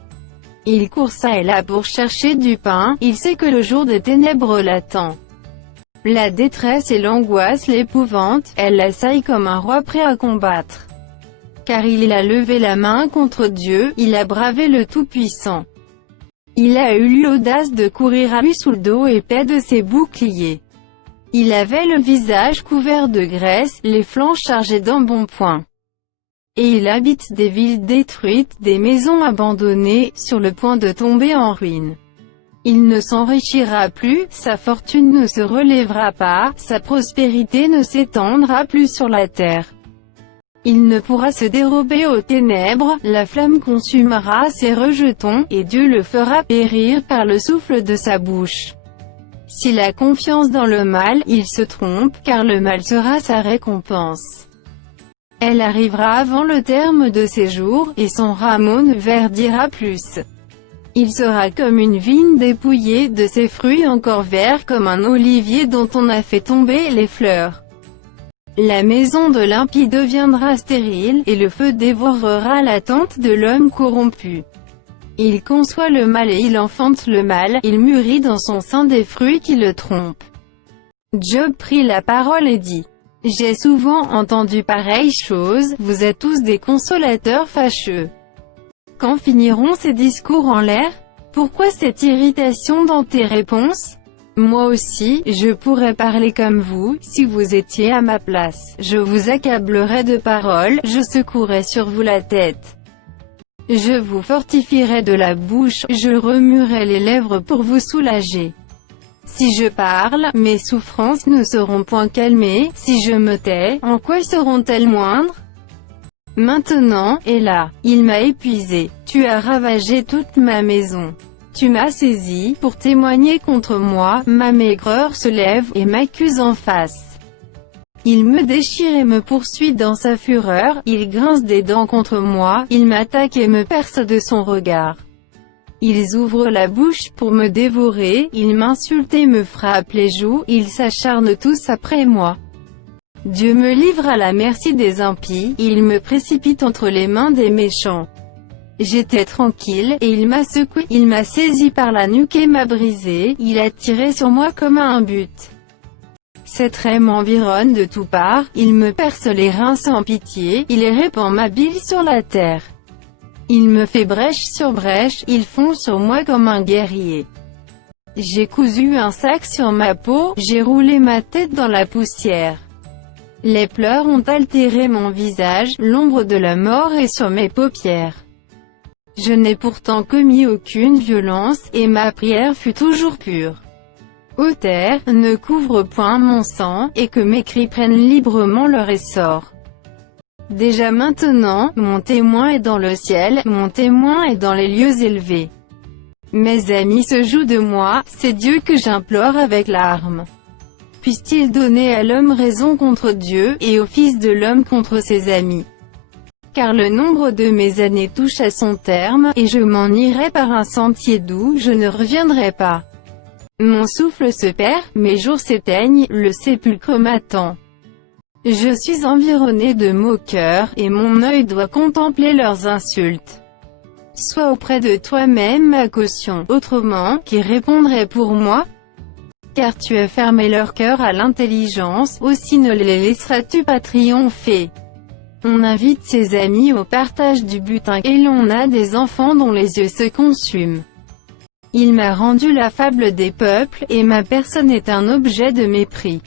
Il court çà et là pour chercher du pain, il sait que le jour des ténèbres l'attend. La détresse et l'angoisse l'épouvantent, elle l'assaille comme un roi prêt à combattre. Car il a levé la main contre Dieu, il a bravé le Tout-Puissant. Il a eu l'audace de courir à lui sous le dos épais de ses boucliers. Il avait le visage couvert de graisse, les flancs chargés d'embonpoint. Et il habite des villes détruites, des maisons abandonnées, sur le point de tomber en ruine. Il ne s'enrichira plus, sa fortune ne se relèvera pas, sa prospérité ne s'étendra plus sur la terre. Il ne pourra se dérober aux ténèbres, la flamme consumera ses rejetons, et Dieu le fera périr par le souffle de sa bouche. S'il a confiance dans le mal, il se trompe, car le mal sera sa récompense. Elle arrivera avant le terme de ses jours, et son rameau ne verdira plus. Il sera comme une vigne dépouillée de ses fruits encore verts, comme un olivier dont on a fait tomber les fleurs. La maison de l'impie deviendra stérile, et le feu dévorera la tente de l'homme corrompu. Il conçoit le mal et il enfante le mal, il mûrit dans son sein des fruits qui le trompent. Job prit la parole et dit. J'ai souvent entendu pareilles choses, vous êtes tous des consolateurs fâcheux. Quand finiront ces discours en l'air? Pourquoi cette irritation dans tes réponses? Moi aussi, je pourrais parler comme vous, si vous étiez à ma place. Je vous accablerais de paroles, je secouerais sur vous la tête. Je vous fortifierais de la bouche, je remuerais les lèvres pour vous soulager. Si je parle, mes souffrances ne seront point calmées, si je me tais, en quoi seront-elles moindres? Maintenant, et là, il m'a épuisé. Tu as ravagé toute ma maison. Tu m'as saisi, pour témoigner contre moi, ma maigreur se lève, et m'accuse en face. Il me déchire et me poursuit dans sa fureur, il grince des dents contre moi, il m'attaque et me perce de son regard. Ils ouvrent la bouche pour me dévorer, ils m'insultent et me frappent les joues, ils s'acharnent tous après moi. Dieu me livre à la merci des impies, il me précipite entre les mains des méchants. J'étais tranquille, et il m'a secoué, il m'a saisi par la nuque et m'a brisé, il a tiré sur moi comme à un but. Ses traits m'environnent de toutes parts, il me perce les reins sans pitié, il répand ma bile sur la terre. Il me fait brèche sur brèche, il fond sur moi comme un guerrier. J'ai cousu un sac sur ma peau, j'ai roulé ma tête dans la poussière. Les pleurs ont altéré mon visage, l'ombre de la mort est sur mes paupières. Je n'ai pourtant commis aucune violence, et ma prière fut toujours pure. Ô terre, ne couvre point mon sang, et que mes cris prennent librement leur essor. Déjà maintenant, mon témoin est dans le ciel, mon témoin est dans les lieux élevés. Mes amis se jouent de moi, c'est Dieu que j'implore avec larmes. Puisse-t-il donner à l'homme raison contre Dieu, et au Fils de l'homme contre ses amis. Car le nombre de mes années touche à son terme, et je m'en irai par un sentier doux, je ne reviendrai pas. Mon souffle se perd, mes jours s'éteignent, le sépulcre m'attend. Je suis environné de moqueurs, et mon œil doit contempler leurs insultes. Sois auprès de toi-même ma caution, autrement, qui répondrait pour moi? Car tu as fermé leur cœur à l'intelligence, aussi ne les laisseras-tu pas triompher. On invite ses amis au partage du butin, et l'on a des enfants dont les yeux se consument. Il m'a rendu la fable des peuples, et ma personne est un objet de mépris.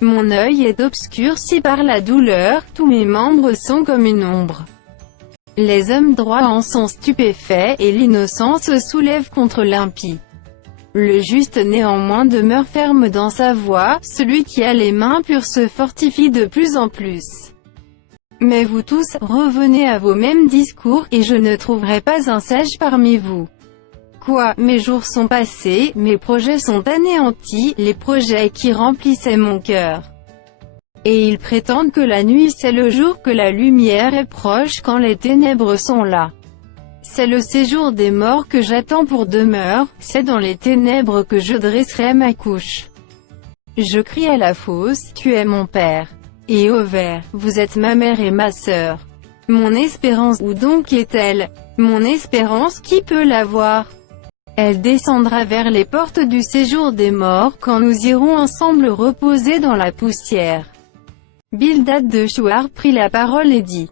Mon œil est obscurci par la douleur, tous mes membres sont comme une ombre. Les hommes droits en sont stupéfaits, et l'innocent se soulève contre l'impie. Le juste néanmoins demeure ferme dans sa voie, celui qui a les mains pures se fortifie de plus en plus. Mais vous tous, revenez à vos mêmes discours, et je ne trouverai pas un sage parmi vous. Quoi, mes jours sont passés, mes projets sont anéantis, les projets qui remplissaient mon cœur. Et ils prétendent que la nuit c'est le jour, que la lumière est proche quand les ténèbres sont là. C'est le séjour des morts que j'attends pour demeure, c'est dans les ténèbres que je dresserai ma couche. Je crie à la fosse, tu es mon père. Et au ver, vous êtes ma mère et ma sœur. Mon espérance, où donc est-elle? Mon espérance, qui peut l'avoir? Elle descendra vers les portes du séjour des morts, quand nous irons ensemble reposer dans la poussière. Bildad de Chouar prit la parole et dit: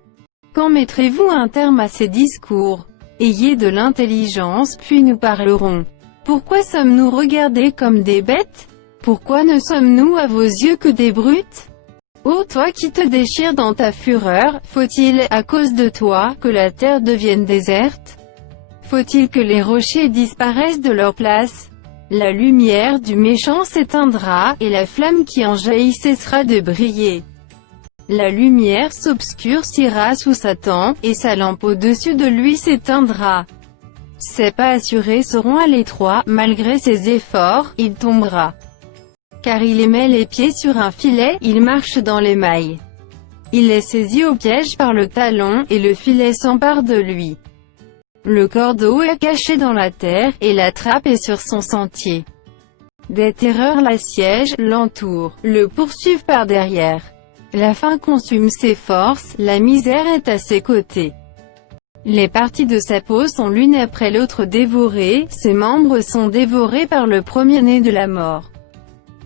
Quand mettrez-vous un terme à ces discours? Ayez de l'intelligence, puis nous parlerons. Pourquoi sommes-nous regardés comme des bêtes? Pourquoi ne sommes-nous à vos yeux que des brutes? Ô toi qui te déchires dans ta fureur, faut-il, à cause de toi, que la terre devienne déserte? Faut-il que les rochers disparaissent de leur place? La lumière du méchant s'éteindra, et la flamme qui en jaillit cessera de briller. La lumière s'obscurcira sous Satan, et sa lampe au-dessus de lui s'éteindra. Ses pas assurés seront à l'étroit, malgré ses efforts, il tombera. Car il met les pieds sur un filet, il marche dans les mailles. Il est saisi au piège par le talon, et le filet s'empare de lui. Le cordeau est caché dans la terre, et la trappe est sur son sentier. Des terreurs l'assiègent, l'entourent, le poursuivent par derrière. La faim consume ses forces, la misère est à ses côtés. Les parties de sa peau sont l'une après l'autre dévorées, ses membres sont dévorés par le premier-né de la mort.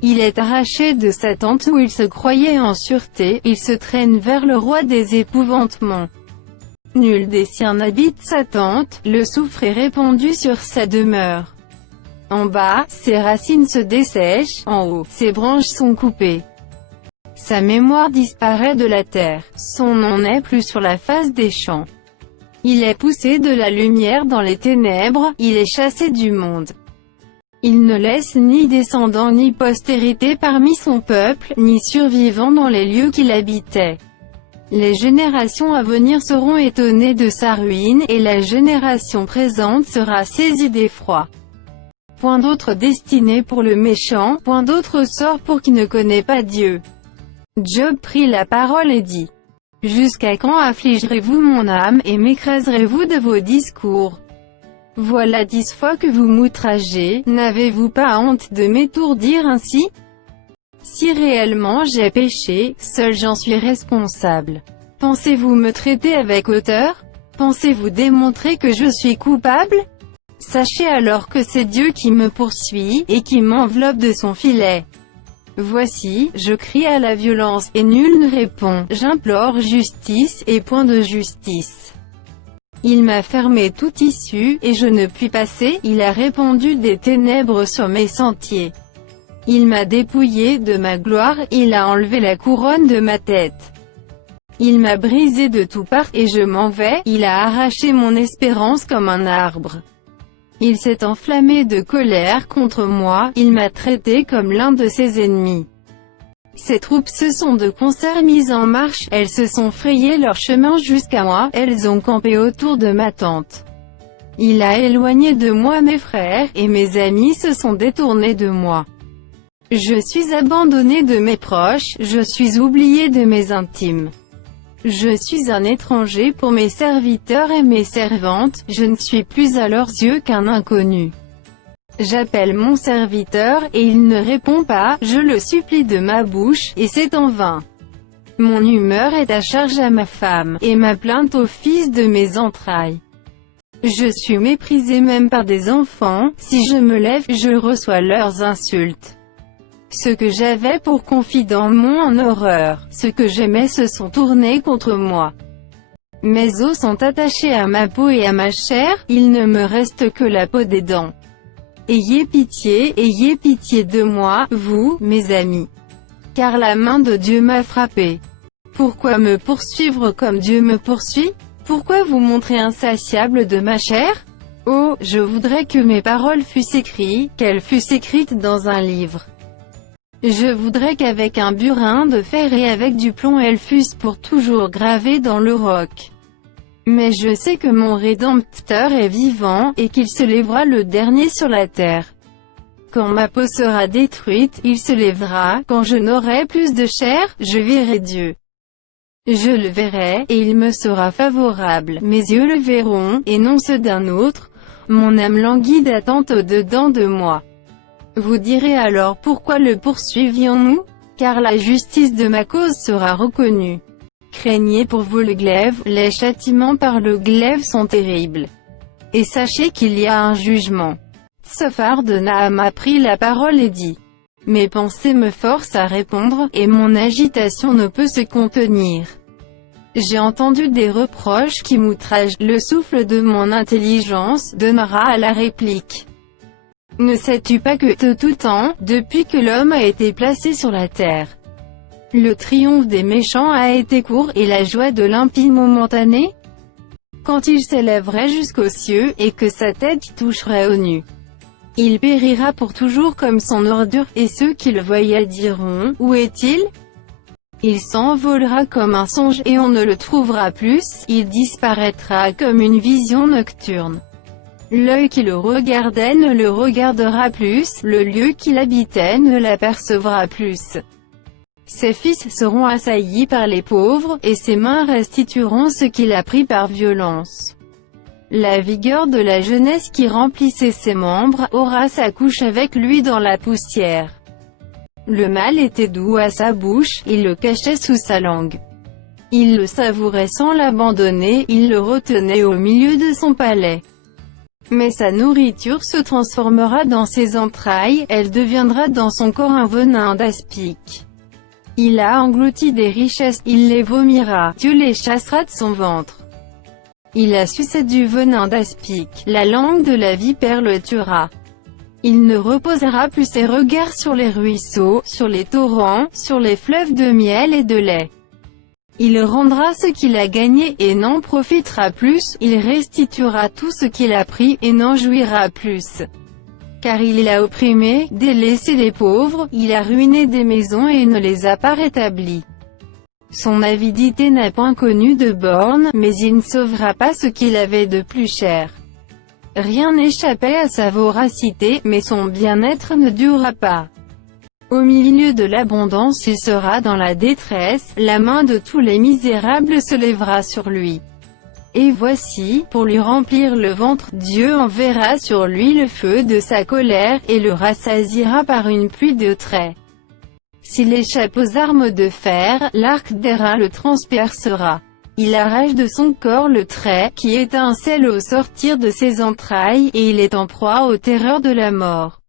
Il est arraché de sa tente où il se croyait en sûreté, il se traîne vers le roi des épouvantements. Nul des siens n'habite sa tente, le soufre est répandu sur sa demeure. En bas, ses racines se dessèchent, en haut, ses branches sont coupées. Sa mémoire disparaît de la terre, son nom n'est plus sur la face des champs. Il est poussé de la lumière dans les ténèbres, il est chassé du monde. Il ne laisse ni descendants ni postérité parmi son peuple, ni survivants dans les lieux qu'il habitait. Les générations à venir seront étonnées de sa ruine, et la génération présente sera saisie d'effroi. Point d'autre destinée pour le méchant, point d'autre sort pour qui ne connaît pas Dieu. Job prit la parole et dit: Jusqu'à quand affligerez-vous mon âme, et m'écraserez-vous de vos discours? Voilà 10 fois que vous m'outragez, n'avez-vous pas honte de m'étourdir ainsi? Si réellement j'ai péché, seul j'en suis responsable. Pensez-vous me traiter avec hauteur? Pensez-vous démontrer que je suis coupable? Sachez alors que c'est Dieu qui me poursuit, et qui m'enveloppe de son filet. Voici, je crie à la violence, et nul ne répond, j'implore justice, et point de justice. Il m'a fermé toute issue, et je ne puis passer, il a répandu des ténèbres sur mes sentiers. Il m'a dépouillé de ma gloire, il a enlevé la couronne de ma tête. Il m'a brisé de toutes parts, et je m'en vais, il a arraché mon espérance comme un arbre. Il s'est enflammé de colère contre moi, il m'a traité comme l'un de ses ennemis. Ses troupes se sont de concert mises en marche, elles se sont frayé leur chemin jusqu'à moi, elles ont campé autour de ma tente. Il a éloigné de moi mes frères, et mes amis se sont détournés de moi. Je suis abandonné de mes proches, je suis oublié de mes intimes. Je suis un étranger pour mes serviteurs et mes servantes, je ne suis plus à leurs yeux qu'un inconnu. J'appelle mon serviteur, et il ne répond pas, je le supplie de ma bouche, et c'est en vain. Mon humeur est à charge à ma femme, et ma plainte au fils de mes entrailles. Je suis méprisé même par des enfants, si je me lève, je reçois leurs insultes. Ceux que j'avais pour confidents m'ont en horreur, ceux que j'aimais se sont tournés contre moi. Mes os sont attachés à ma peau et à ma chair, il ne me reste que la peau des dents. Ayez pitié de moi, vous, mes amis. Car la main de Dieu m'a frappé. Pourquoi me poursuivre comme Dieu me poursuit? Pourquoi vous montrer insatiable de ma chair? Oh, je voudrais que mes paroles fussent écrites, qu'elles fussent écrites dans un livre. Je voudrais qu'avec un burin de fer et avec du plomb elles fussent pour toujours gravées dans le roc. Mais je sais que mon Rédempteur est vivant, et qu'il se lèvera le dernier sur la terre. Quand ma peau sera détruite, il se lèvera, quand je n'aurai plus de chair, je verrai Dieu. Je le verrai, et il me sera favorable, mes yeux le verront, et non ceux d'un autre, mon âme languit d'attente au-dedans de moi. Vous direz alors pourquoi le poursuivions-nous? Car la justice de ma cause sera reconnue. Craignez pour vous le glaive, les châtiments par le glaive sont terribles. Et sachez qu'il y a un jugement. Tsophar de Naam a pris la parole et dit: mes pensées me forcent à répondre, et mon agitation ne peut se contenir. J'ai entendu des reproches qui m'outragent, le souffle de mon intelligence donnera à la réplique. Ne sais-tu pas que, de tout temps, depuis que l'homme a été placé sur la terre, le triomphe des méchants a été court, et la joie de l'impie momentanée? Quand il s'élèverait jusqu'aux cieux, et que sa tête toucherait aux nues, il périra pour toujours comme son ordure, et ceux qui le voyaient diront, où est-il? Il s'envolera comme un songe, et on ne le trouvera plus, il disparaîtra comme une vision nocturne. L'œil qui le regardait ne le regardera plus, le lieu qu'il habitait ne l'apercevra plus. Ses fils seront assaillis par les pauvres, et ses mains restitueront ce qu'il a pris par violence. La vigueur de la jeunesse qui remplissait ses membres, aura sa couche avec lui dans la poussière. Le mal était doux à sa bouche, il le cachait sous sa langue. Il le savourait sans l'abandonner, il le retenait au milieu de son palais. Mais sa nourriture se transformera dans ses entrailles, elle deviendra dans son corps un venin d'aspic. Il a englouti des richesses, il les vomira, Dieu les chassera de son ventre. Il a sucé du venin d'aspic, la langue de la vipère le tuera. Il ne reposera plus ses regards sur les ruisseaux, sur les torrents, sur les fleuves de miel et de lait. Il rendra ce qu'il a gagné et n'en profitera plus, il restituera tout ce qu'il a pris et n'en jouira plus. Car il a opprimé, délaissé les pauvres, il a ruiné des maisons et ne les a pas rétablies. Son avidité n'a point connu de borne, mais il ne sauvera pas ce qu'il avait de plus cher. Rien n'échappait à sa voracité, mais son bien-être ne durera pas. Au milieu de l'abondance il sera dans la détresse, la main de tous les misérables se lèvera sur lui. Et voici, pour lui remplir le ventre, Dieu enverra sur lui le feu de sa colère, et le rassasiera par une pluie de traits. S'il échappe aux armes de fer, l'arc d'airain le transpercera. Il arrache de son corps le trait, qui étincelle au sortir de ses entrailles, et il est en proie aux terreurs de la mort.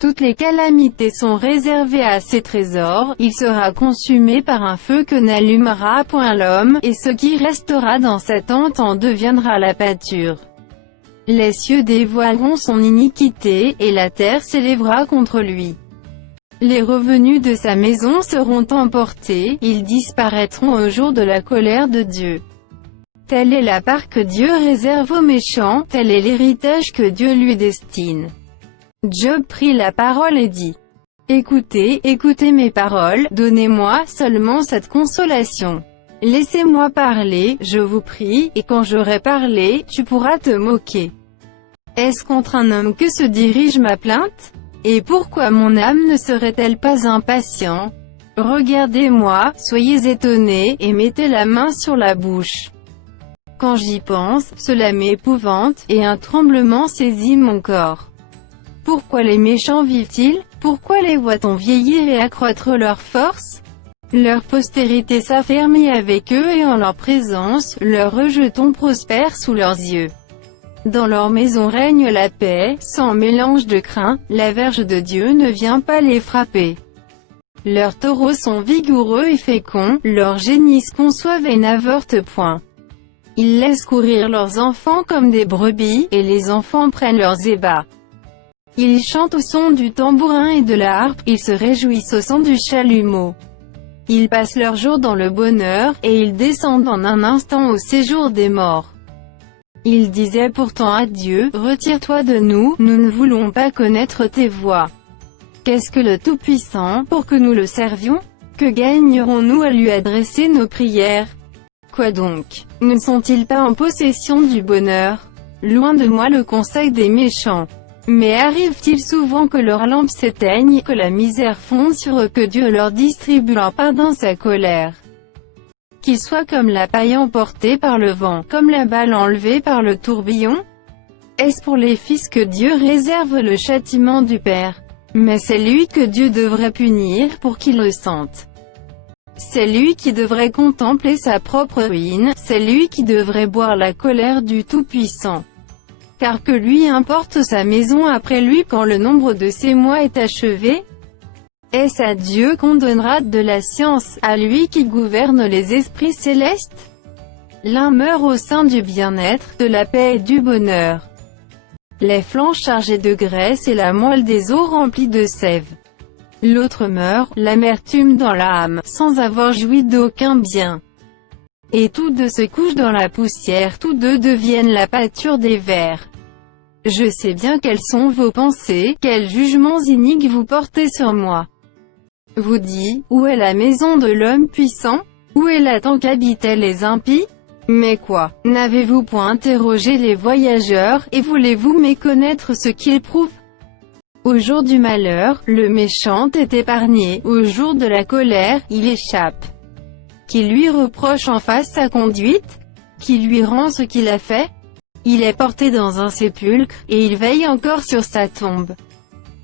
Toutes les calamités sont réservées à ses trésors, il sera consumé par un feu que n'allumera point l'homme, et ce qui restera dans sa tente en deviendra la pâture. Les cieux dévoileront son iniquité, et la terre s'élèvera contre lui. Les revenus de sa maison seront emportés, ils disparaîtront au jour de la colère de Dieu. Telle est la part que Dieu réserve aux méchants, tel est l'héritage que Dieu lui destine. Job prit la parole et dit: Écoutez, écoutez mes paroles, donnez-moi seulement cette consolation. Laissez-moi parler, je vous prie, et quand j'aurai parlé, tu pourras te moquer. Est-ce contre un homme que se dirige ma plainte? Et pourquoi mon âme ne serait-elle pas impatient? Regardez-moi, soyez étonnés, et mettez la main sur la bouche. Quand j'y pense, cela m'épouvante, et un tremblement saisit mon corps. Pourquoi les méchants vivent-ils? Pourquoi les voit-on vieillir et accroître leur force? Leur postérité s'affermit avec eux et en leur présence, leurs rejetons prospèrent sous leurs yeux. Dans leur maison règne la paix, sans mélange de crainte, la verge de Dieu ne vient pas les frapper. Leurs taureaux sont vigoureux et féconds, leurs génisses conçoivent et n'avortent point. Ils laissent courir leurs enfants comme des brebis, et les enfants prennent leurs ébats. Ils chantent au son du tambourin et de la harpe, ils se réjouissent au son du chalumeau. Ils passent leur jour dans le bonheur, et ils descendent en un instant au séjour des morts. Ils disaient pourtant à Dieu: Retire-toi de nous, nous ne voulons pas connaître tes voies. Qu'est-ce que le Tout-Puissant, pour que nous le servions? Que gagnerons-nous à lui adresser nos prières? Quoi donc? Ne sont-ils pas en possession du bonheur? Loin de moi le conseil des méchants. Mais arrive-t-il souvent que leurs lampes s'éteignent, que la misère fonde sur eux, que Dieu leur distribue leur part dans sa colère? Qu'ils soient comme la paille emportée par le vent, comme la balle enlevée par le tourbillon? Est-ce pour les fils que Dieu réserve le châtiment du Père? Mais c'est lui que Dieu devrait punir, pour qu'il le sente. C'est lui qui devrait contempler sa propre ruine, c'est lui qui devrait boire la colère du Tout-Puissant. Car que lui importe sa maison après lui quand le nombre de ses mois est achevé? Est-ce à Dieu qu'on donnera de la science, à lui qui gouverne les esprits célestes? L'un meurt au sein du bien-être, de la paix et du bonheur. Les flancs chargés de graisse et la moelle des os remplie de sève. L'autre meurt, l'amertume dans l'âme, sans avoir joui d'aucun bien. Et tous deux se couchent dans la poussière, tous deux deviennent la pâture des vers. Je sais bien quelles sont vos pensées, quels jugements iniques vous portez sur moi. Vous dites: où est la maison de l'homme puissant? Où est la tente qu'habitaient les impies? Mais quoi? N'avez-vous point interrogé les voyageurs, et voulez-vous méconnaître ce qu'ils prouvent? Au jour du malheur, le méchant est épargné, au jour de la colère, il échappe. Qui lui reproche en face sa conduite? Qui lui rend ce qu'il a fait? Il est porté dans un sépulcre, et il veille encore sur sa tombe.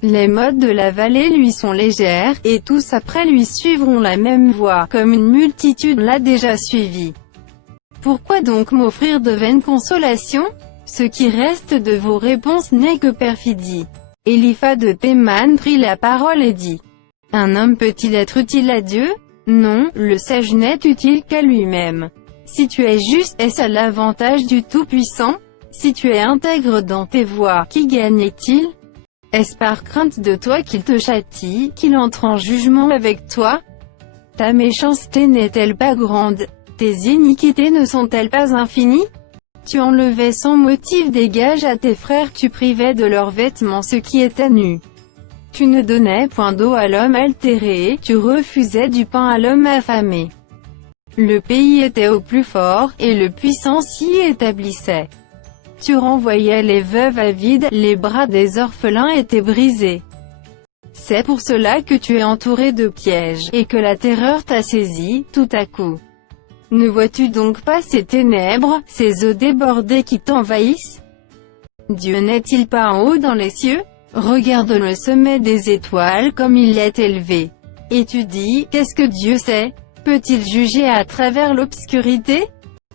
Les modes de la vallée lui sont légères, et tous après lui suivront la même voie, comme une multitude l'a déjà suivi. Pourquoi donc m'offrir de vaines consolations? Ce qui reste de vos réponses n'est que perfidie. Eliphaz de Théman prit la parole et dit: Un homme peut-il être utile à Dieu? Non, le sage n'est utile qu'à lui-même. Si tu es juste, est-ce à l'avantage du Tout-Puissant? Si tu es intègre dans tes voies, qui gagne-t-il? Est-ce par crainte de toi qu'il te châtie, qu'il entre en jugement avec toi? Ta méchanceté n'est-elle pas grande? Tes iniquités ne sont-elles pas infinies? Tu enlevais sans motif des gages à tes frères, tu privais de leurs vêtements ceux qui étaient nus. Tu ne donnais point d'eau à l'homme altéré, tu refusais du pain à l'homme affamé. Le pays était au plus fort, et le puissant s'y établissait. Tu renvoyais les veuves à vide, les bras des orphelins étaient brisés. C'est pour cela que tu es entouré de pièges, et que la terreur t'a saisi, tout à coup. Ne vois-tu donc pas ces ténèbres, ces eaux débordées qui t'envahissent? Dieu n'est-il pas en haut dans les cieux? Regarde le sommet des étoiles comme il est élevé. Et tu dis, qu'est-ce que Dieu sait? Peut-il juger à travers l'obscurité?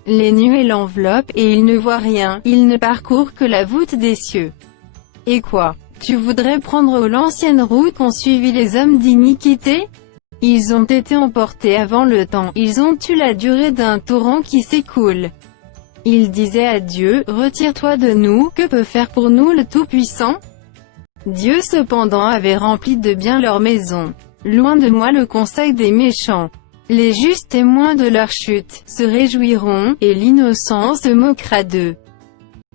Les nuées l'enveloppent, et il ne voit rien, il ne parcourt que la voûte des cieux. Et quoi? Tu voudrais prendre l'ancienne route qu'ont suivi les hommes d'iniquité? Ils ont été emportés avant le temps, ils ont eu la durée d'un torrent qui s'écoule. Ils disaient à Dieu, retire-toi de nous, que peut faire pour nous le Tout-Puissant? Dieu cependant avait rempli de bien leur maison. Loin de moi le conseil des méchants. Les justes témoins de leur chute se réjouiront, et l'innocent se moquera d'eux.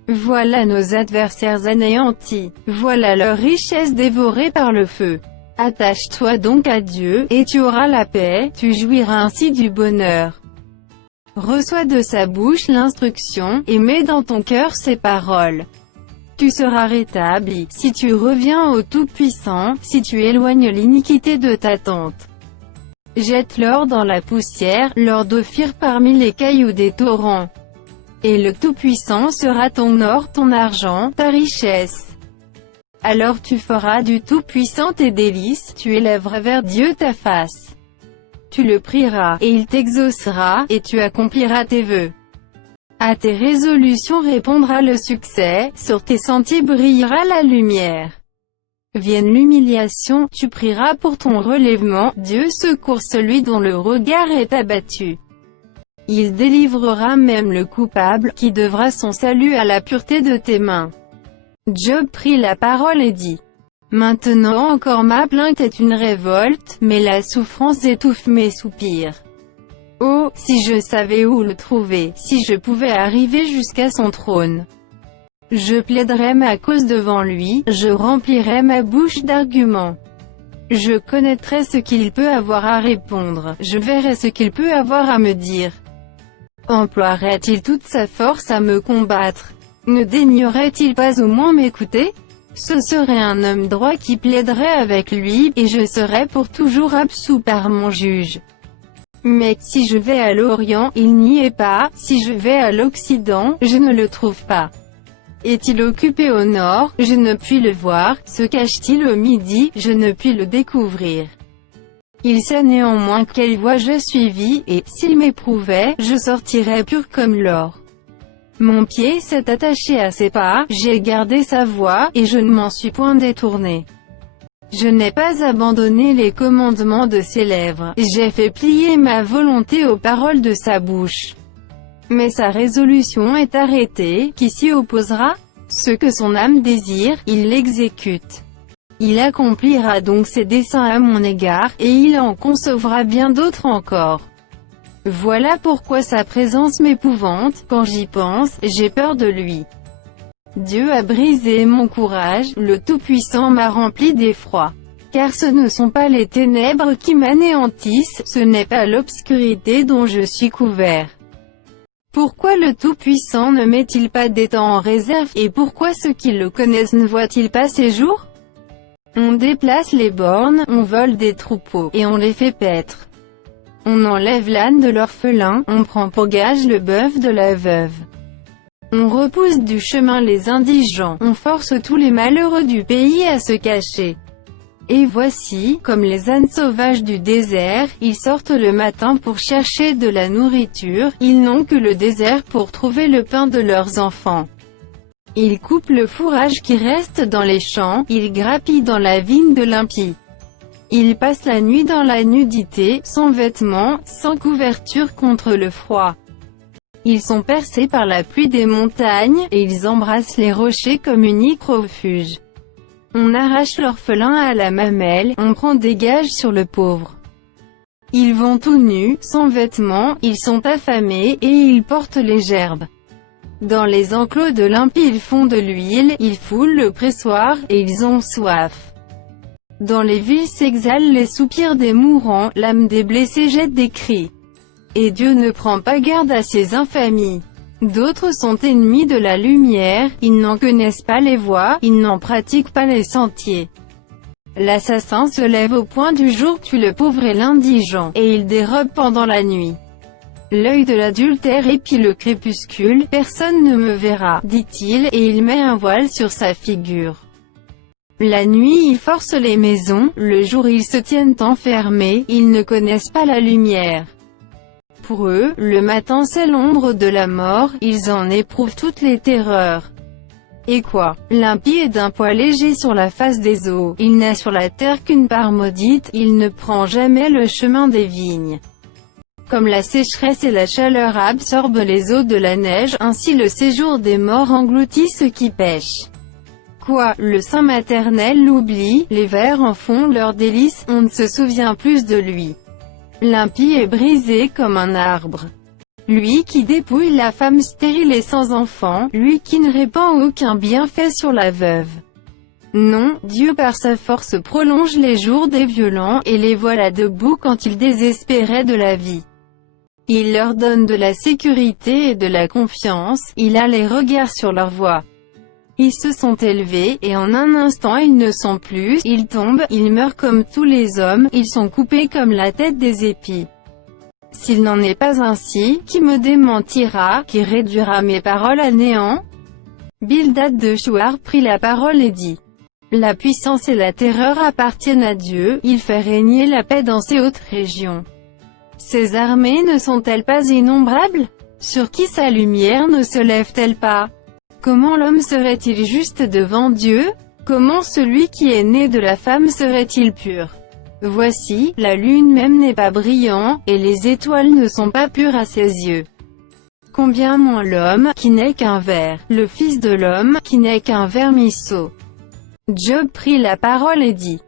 Voilà nos adversaires anéantis, voilà leur richesse dévorée par le feu. Attache-toi donc à Dieu, et tu auras la paix, tu jouiras ainsi du bonheur. Reçois de sa bouche l'instruction, et mets dans ton cœur ses paroles. Tu seras rétabli, si tu reviens au Tout-Puissant, si tu éloignes l'iniquité de ta tente. Jette l'or dans la poussière, l'or d'Ophir parmi les cailloux des torrents. Et le Tout-Puissant sera ton or, ton argent, ta richesse. Alors tu feras du Tout-Puissant tes délices, tu élèveras vers Dieu ta face. Tu le prieras, et il t'exaucera, et tu accompliras tes vœux. À tes résolutions répondra le succès, sur tes sentiers brillera la lumière. Vienne l'humiliation, tu prieras pour ton relèvement, Dieu secourt celui dont le regard est abattu. Il délivrera même le coupable, qui devra son salut à la pureté de tes mains. Job prit la parole et dit, maintenant encore ma plainte est une révolte, mais la souffrance étouffe mes soupirs. Oh, si je savais où le trouver, si je pouvais arriver jusqu'à son trône. Je plaiderais ma cause devant lui, je remplirais ma bouche d'arguments. Je connaîtrais ce qu'il peut avoir à répondre, je verrais ce qu'il peut avoir à me dire. Emploierait-il toute sa force à me combattre? Ne daignerait-il pas au moins m'écouter? Ce serait un homme droit qui plaiderait avec lui, et je serais pour toujours absous par mon juge. Mais, si je vais à l'Orient, il n'y est pas, si je vais à l'Occident, je ne le trouve pas. Est-il occupé au nord, je ne puis le voir, se cache-t-il au midi, je ne puis le découvrir. Il sait néanmoins quelle voie je suivis, et, s'il m'éprouvait, je sortirais pur comme l'or. Mon pied s'est attaché à ses pas, j'ai gardé sa voie, et je ne m'en suis point détourné. Je n'ai pas abandonné les commandements de ses lèvres, j'ai fait plier ma volonté aux paroles de sa bouche. Mais sa résolution est arrêtée, qui s'y opposera? Ce que son âme désire, il l'exécute. Il accomplira donc ses desseins à mon égard, et il en concevra bien d'autres encore. Voilà pourquoi sa présence m'épouvante, quand j'y pense, j'ai peur de lui. Dieu a brisé mon courage, le Tout-Puissant m'a rempli d'effroi. Car ce ne sont pas les ténèbres qui m'anéantissent, ce n'est pas l'obscurité dont je suis couvert. Pourquoi le Tout-Puissant ne met-il pas des temps en réserve, et pourquoi ceux qui le connaissent ne voient-ils pas ses jours? On déplace les bornes, on vole des troupeaux, et on les fait paître. On enlève l'âne de l'orphelin, on prend pour gage le bœuf de la veuve. On repousse du chemin les indigents, on force tous les malheureux du pays à se cacher. Et voici, comme les ânes sauvages du désert, ils sortent le matin pour chercher de la nourriture, ils n'ont que le désert pour trouver le pain de leurs enfants. Ils coupent le fourrage qui reste dans les champs, ils grappillent dans la vigne de l'impie. Ils passent la nuit dans la nudité, sans vêtements, sans couverture contre le froid. Ils sont percés par la pluie des montagnes, et ils embrassent les rochers comme unique refuge. On arrache l'orphelin à la mamelle, on prend des gages sur le pauvre. Ils vont tout nus, sans vêtements, ils sont affamés, et ils portent les gerbes. Dans les enclos de l'impie ils font de l'huile, ils foulent le pressoir, et ils ont soif. Dans les villes s'exhalent les soupirs des mourants, l'âme des blessés jette des cris. Et Dieu ne prend pas garde à ces infamies. D'autres sont ennemis de la lumière, ils n'en connaissent pas les voies, ils n'en pratiquent pas les sentiers. L'assassin se lève au point du jour, tue le pauvre et l'indigent, et il dérobe pendant la nuit. L'œil de l'adultère épie le crépuscule, personne ne me verra, dit-il, et il met un voile sur sa figure. La nuit ils forcent les maisons, le jour ils se tiennent enfermés, ils ne connaissent pas la lumière. Pour eux, le matin c'est l'ombre de la mort, ils en éprouvent toutes les terreurs. Et quoi? L'impie est d'un poids léger sur la face des eaux, il n'a sur la terre qu'une part maudite, il ne prend jamais le chemin des vignes. Comme la sécheresse et la chaleur absorbent les eaux de la neige, ainsi le séjour des morts engloutit ceux qui pêchent. Quoi, le sein maternel l'oublie, les vers en font leur délice, on ne se souvient plus de lui. L'impie est brisé comme un arbre. Lui qui dépouille la femme stérile et sans enfant, lui qui ne répand aucun bienfait sur la veuve. Non, Dieu par sa force prolonge les jours des violents, et les voilà debout quand ils désespéraient de la vie. Il leur donne de la sécurité et de la confiance, il a les regards sur leur voie. Ils se sont élevés, et en un instant ils ne sont plus, ils tombent, ils meurent comme tous les hommes, ils sont coupés comme la tête des épis. S'il n'en est pas ainsi, qui me démentira, qui réduira mes paroles à néant? Bildad de Chouar prit la parole et dit: La puissance et la terreur appartiennent à Dieu, il fait régner la paix dans ces hautes régions. Ses armées ne sont-elles pas innombrables? Sur qui sa lumière ne se lève-t-elle pas? Comment l'homme serait-il juste devant Dieu? Comment celui qui est né de la femme serait-il pur? Voici, la lune même n'est pas brillante, et les étoiles ne sont pas pures à ses yeux. Combien moins l'homme, qui n'est qu'un ver, le fils de l'homme, qui n'est qu'un vermisseau. Job prit la parole et dit: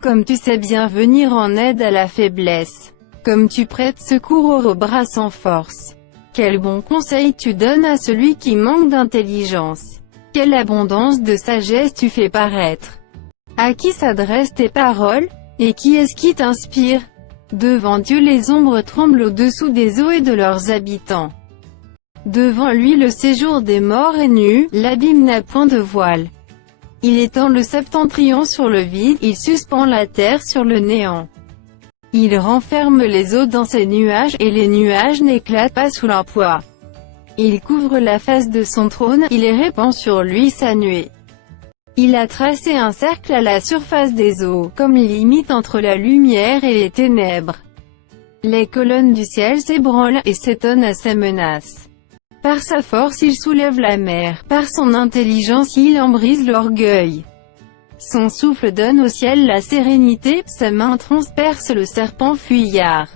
Comme tu sais bien venir en aide à la faiblesse, comme tu prêtes secours aux bras sans force. Quel bon conseil tu donnes à celui qui manque d'intelligence. Quelle abondance de sagesse tu fais paraître. À qui s'adressent tes paroles? Et qui est-ce qui t'inspire? Devant Dieu les ombres tremblent au-dessous des eaux et de leurs habitants. Devant lui le séjour des morts est nu, l'abîme n'a point de voile. Il étend le septentrion sur le vide, il suspend la terre sur le néant. Il renferme les eaux dans ses nuages, et les nuages n'éclatent pas sous leur poids. Il couvre la face de son trône, il répand sur lui sa nuée. Il a tracé un cercle à la surface des eaux, comme limite entre la lumière et les ténèbres. Les colonnes du ciel s'ébranlent, et s'étonnent à ses menaces. Par sa force il soulève la mer, par son intelligence il en brise l'orgueil. Son souffle donne au ciel la sérénité, sa main transperce le serpent fuyard.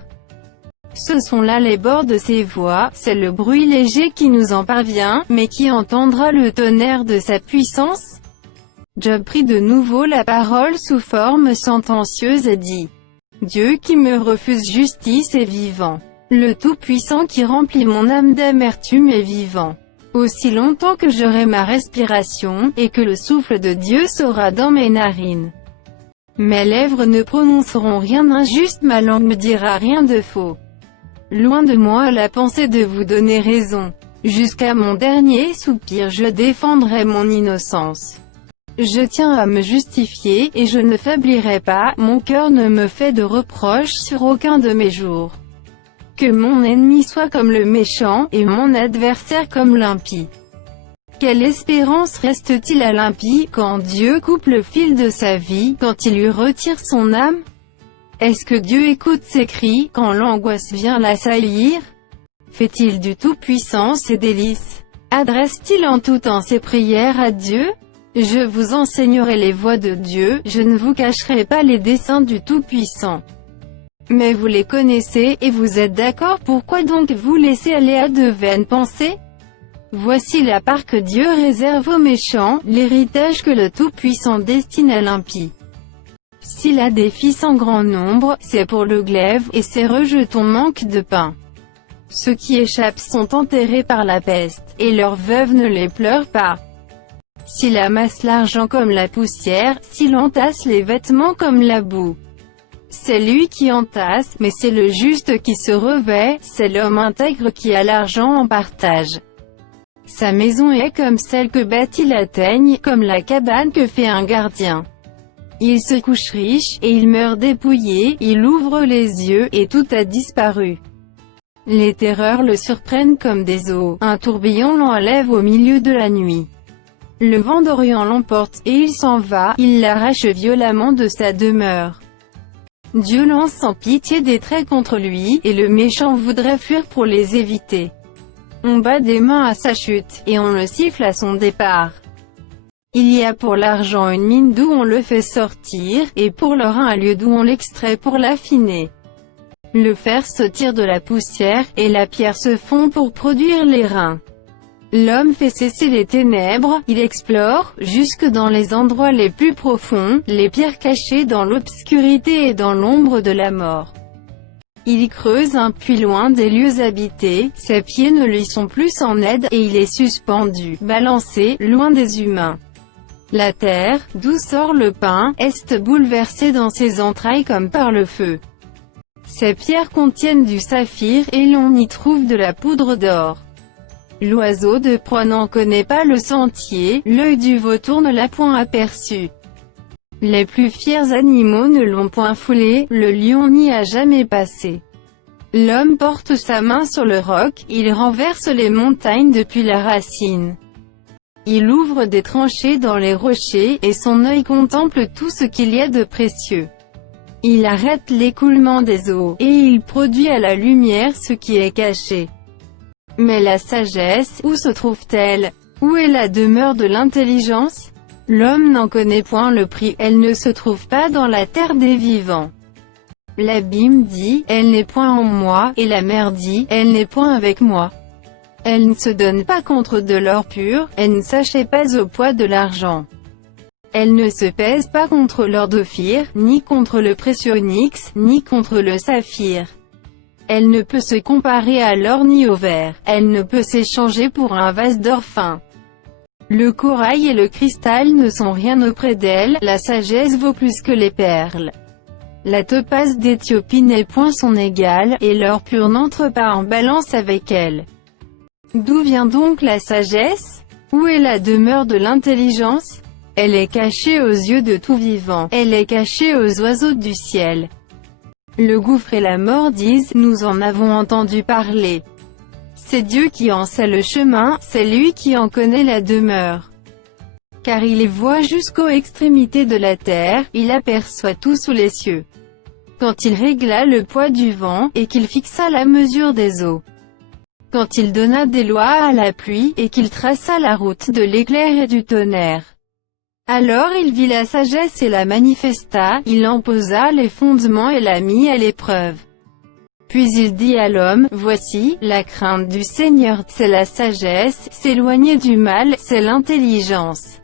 Ce sont là les bords de ses voies, c'est le bruit léger qui nous en parvient, mais qui entendra le tonnerre de sa puissance? Job prit de nouveau la parole sous forme sentencieuse et dit: Dieu qui me refuse justice est vivant. Le Tout-Puissant qui remplit mon âme d'amertume est vivant. Aussi longtemps que j'aurai ma respiration, et que le souffle de Dieu sera dans mes narines. Mes lèvres ne prononceront rien d'injuste, ma langue ne dira rien de faux. Loin de moi la pensée de vous donner raison. Jusqu'à mon dernier soupir je défendrai mon innocence. Je tiens à me justifier, et je ne faiblirai pas, mon cœur ne me fait de reproches sur aucun de mes jours. Que mon ennemi soit comme le méchant, et mon adversaire comme l'impie. Quelle espérance reste-t-il à l'impie, quand Dieu coupe le fil de sa vie, quand il lui retire son âme? Est-ce que Dieu écoute ses cris, quand l'angoisse vient l'assaillir? Fait-il du Tout-Puissant ses délices? Adresse-t-il en tout temps ses prières à Dieu? Je vous enseignerai les voies de Dieu, je ne vous cacherai pas les desseins du Tout-Puissant. Mais vous les connaissez, et vous êtes d'accord, pourquoi donc vous laissez aller à de vaines pensées? Voici la part que Dieu réserve aux méchants, l'héritage que le Tout-Puissant destine à l'impie. S'il a des fils en grand nombre, c'est pour le glaive, et ses rejetons manquent de pain. Ceux qui échappent sont enterrés par la peste, et leurs veuves ne les pleurent pas. S'il amasse l'argent comme la poussière, s'il entasse les vêtements comme la boue. C'est lui qui entasse, mais c'est le juste qui se revêt, c'est l'homme intègre qui a l'argent en partage. Sa maison est comme celle que bâtit la teigne, comme la cabane que fait un gardien. Il se couche riche, et il meurt dépouillé, il ouvre les yeux, et tout a disparu. Les terreurs le surprennent comme des eaux, un tourbillon l'enlève au milieu de la nuit. Le vent d'Orient l'emporte, et il s'en va, il l'arrache violemment de sa demeure. Dieu lance sans pitié des traits contre lui, et le méchant voudrait fuir pour les éviter. On bat des mains à sa chute, et on le siffle à son départ. Il y a pour l'argent une mine d'où on le fait sortir, et pour l'or un lieu d'où on l'extrait pour l'affiner. Le fer se tire de la poussière, et la pierre se fond pour produire l'airain. L'homme fait cesser les ténèbres, il explore, jusque dans les endroits les plus profonds, les pierres cachées dans l'obscurité et dans l'ombre de la mort. Il y creuse un puits loin des lieux habités, ses pieds ne lui sont plus en aide, et il est suspendu, balancé, loin des humains. La terre, d'où sort le pain, est bouleversée dans ses entrailles comme par le feu. Ces pierres contiennent du saphir, et l'on y trouve de la poudre d'or. L'oiseau de proie n'en connaît pas le sentier, l'œil du vautour ne l'a point aperçu. Les plus fiers animaux ne l'ont point foulé, le lion n'y a jamais passé. L'homme porte sa main sur le roc, il renverse les montagnes depuis la racine. Il ouvre des tranchées dans les rochers, et son œil contemple tout ce qu'il y a de précieux. Il arrête l'écoulement des eaux, et il produit à la lumière ce qui est caché. Mais la sagesse, où se trouve-t-elle? Où est la demeure de l'intelligence? L'homme n'en connaît point le prix, elle ne se trouve pas dans la terre des vivants. L'abîme dit, elle n'est point en moi, et la mer dit, elle n'est point avec moi. Elle ne se donne pas contre de l'or pur, elle ne s'achète pas au poids de l'argent. Elle ne se pèse pas contre l'or d'Ophir, ni contre le précieux onyx, ni contre le saphir. Elle ne peut se comparer à l'or ni au verre, elle ne peut s'échanger pour un vase d'or fin. Le corail et le cristal ne sont rien auprès d'elle, la sagesse vaut plus que les perles. La topaze d'Éthiopie n'est point son égale, et l'or pur n'entre pas en balance avec elle. D'où vient donc la sagesse? Où est la demeure de l'intelligence? Elle est cachée aux yeux de tout vivant, elle est cachée aux oiseaux du ciel. Le gouffre et la mort disent, nous en avons entendu parler. C'est Dieu qui en sait le chemin, c'est lui qui en connaît la demeure. Car il les voit jusqu'aux extrémités de la terre, il aperçoit tout sous les cieux. Quand il régla le poids du vent, et qu'il fixa la mesure des eaux. Quand il donna des lois à la pluie, et qu'il traça la route de l'éclair et du tonnerre. Alors il vit la sagesse et la manifesta, il en posa les fondements et la mit à l'épreuve. Puis il dit à l'homme, voici, la crainte du Seigneur, c'est la sagesse, s'éloigner du mal, c'est l'intelligence.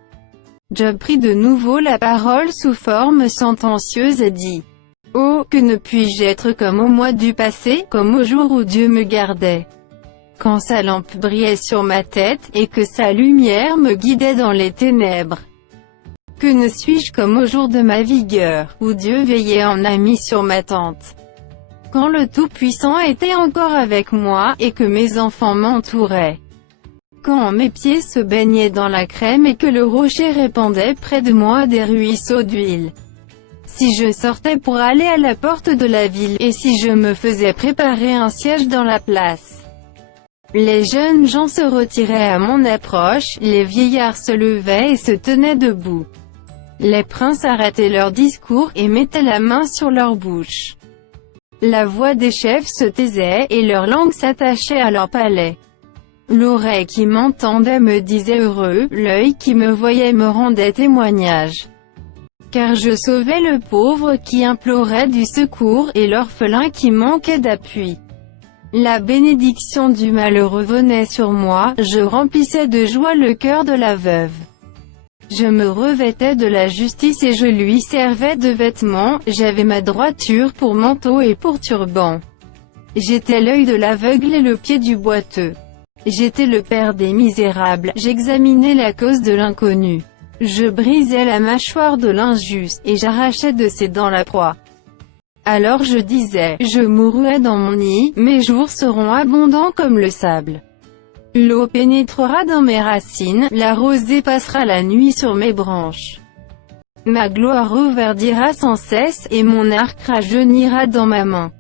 Job prit de nouveau la parole sous forme sentencieuse et dit, oh, que ne puis-je être comme au mois du passé, comme au jour où Dieu me gardait. Quand sa lampe brillait sur ma tête, et que sa lumière me guidait dans les ténèbres. Que ne suis-je comme au jour de ma vigueur, où Dieu veillait en ami sur ma tente. Quand le Tout-Puissant était encore avec moi, et que mes enfants m'entouraient. Quand mes pieds se baignaient dans la crème et que le rocher répandait près de moi des ruisseaux d'huile. Si je sortais pour aller à la porte de la ville, et si je me faisais préparer un siège dans la place. Les jeunes gens se retiraient à mon approche, les vieillards se levaient et se tenaient debout. Les princes arrêtaient leur discours, et mettaient la main sur leur bouche. La voix des chefs se taisait, et leur langue s'attachait à leur palais. L'oreille qui m'entendait me disait heureux, l'œil qui me voyait me rendait témoignage. Car je sauvais le pauvre qui implorait du secours, et l'orphelin qui manquait d'appui. La bénédiction du malheureux venait sur moi, je remplissais de joie le cœur de la veuve. Je me revêtais de la justice et je lui servais de vêtements, j'avais ma droiture pour manteau et pour turban. J'étais l'œil de l'aveugle et le pied du boiteux. J'étais le père des misérables, j'examinais la cause de l'inconnu. Je brisais la mâchoire de l'injuste, et j'arrachais de ses dents la proie. Alors je disais, je mourrai dans mon nid, mes jours seront abondants comme le sable. L'eau pénétrera dans mes racines, la rosée passera la nuit sur mes branches. Ma gloire reverdira sans cesse, et mon arc rajeunira dans ma main.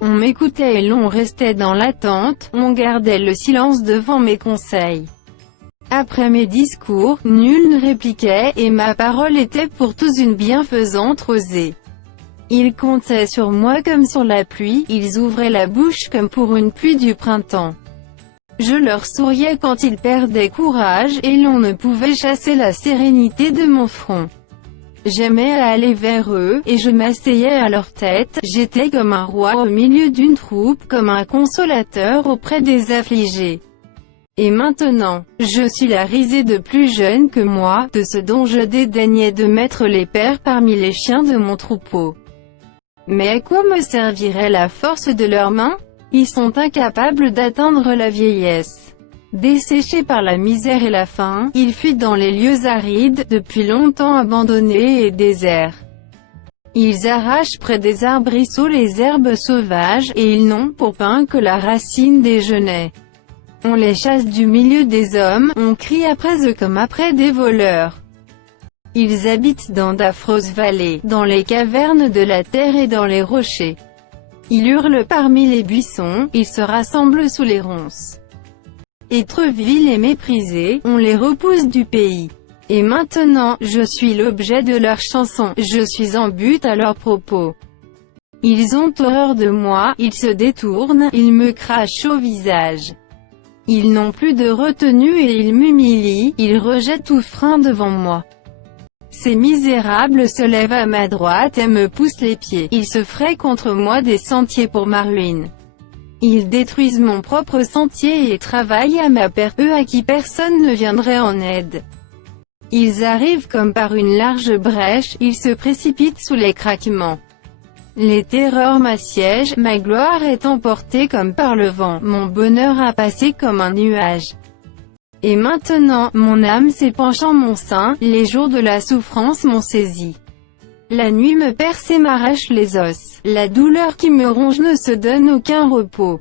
On m'écoutait et l'on restait dans l'attente, on gardait le silence devant mes conseils. Après mes discours, nul ne répliquait, et ma parole était pour tous une bienfaisante rosée. Ils comptaient sur moi comme sur la pluie, ils ouvraient la bouche comme pour une pluie du printemps. Je leur souriais quand ils perdaient courage, et l'on ne pouvait chasser la sérénité de mon front. J'aimais aller vers eux, et je m'asseyais à leur tête, j'étais comme un roi au milieu d'une troupe, comme un consolateur auprès des affligés. Et maintenant, je suis la risée de plus jeunes que moi, de ce dont je dédaignais de mettre les pères parmi les chiens de mon troupeau. Mais à quoi me servirait la force de leurs mains? Ils sont incapables d'atteindre la vieillesse. Desséchés par la misère et la faim, ils fuient dans les lieux arides, depuis longtemps abandonnés et déserts. Ils arrachent près des arbrisseaux les herbes sauvages, et ils n'ont pour pain que la racine des genêts. On les chasse du milieu des hommes, on crie après eux comme après des voleurs. Ils habitent dans d'affreuses vallées, dans les cavernes de la terre et dans les rochers. Ils hurlent parmi les buissons, ils se rassemblent sous les ronces. Êtres vils et méprisés, on les repousse du pays. Et maintenant, je suis l'objet de leurs chansons, je suis en but à leurs propos. Ils ont horreur de moi, ils se détournent, ils me crachent au visage. Ils n'ont plus de retenue et ils m'humilient, ils rejettent tout frein devant moi. Ces misérables se lèvent à ma droite et me poussent les pieds. Ils se fraient contre moi des sentiers pour ma ruine. Ils détruisent mon propre sentier et travaillent à ma perte, eux à qui personne ne viendrait en aide. Ils arrivent comme par une large brèche, ils se précipitent sous les craquements. Les terreurs m'assiègent, ma gloire est emportée comme par le vent, mon bonheur a passé comme un nuage. Et maintenant, mon âme s'épanche en mon sein, les jours de la souffrance m'ont saisi. La nuit me perce et m'arrache les os, la douleur qui me ronge ne se donne aucun repos.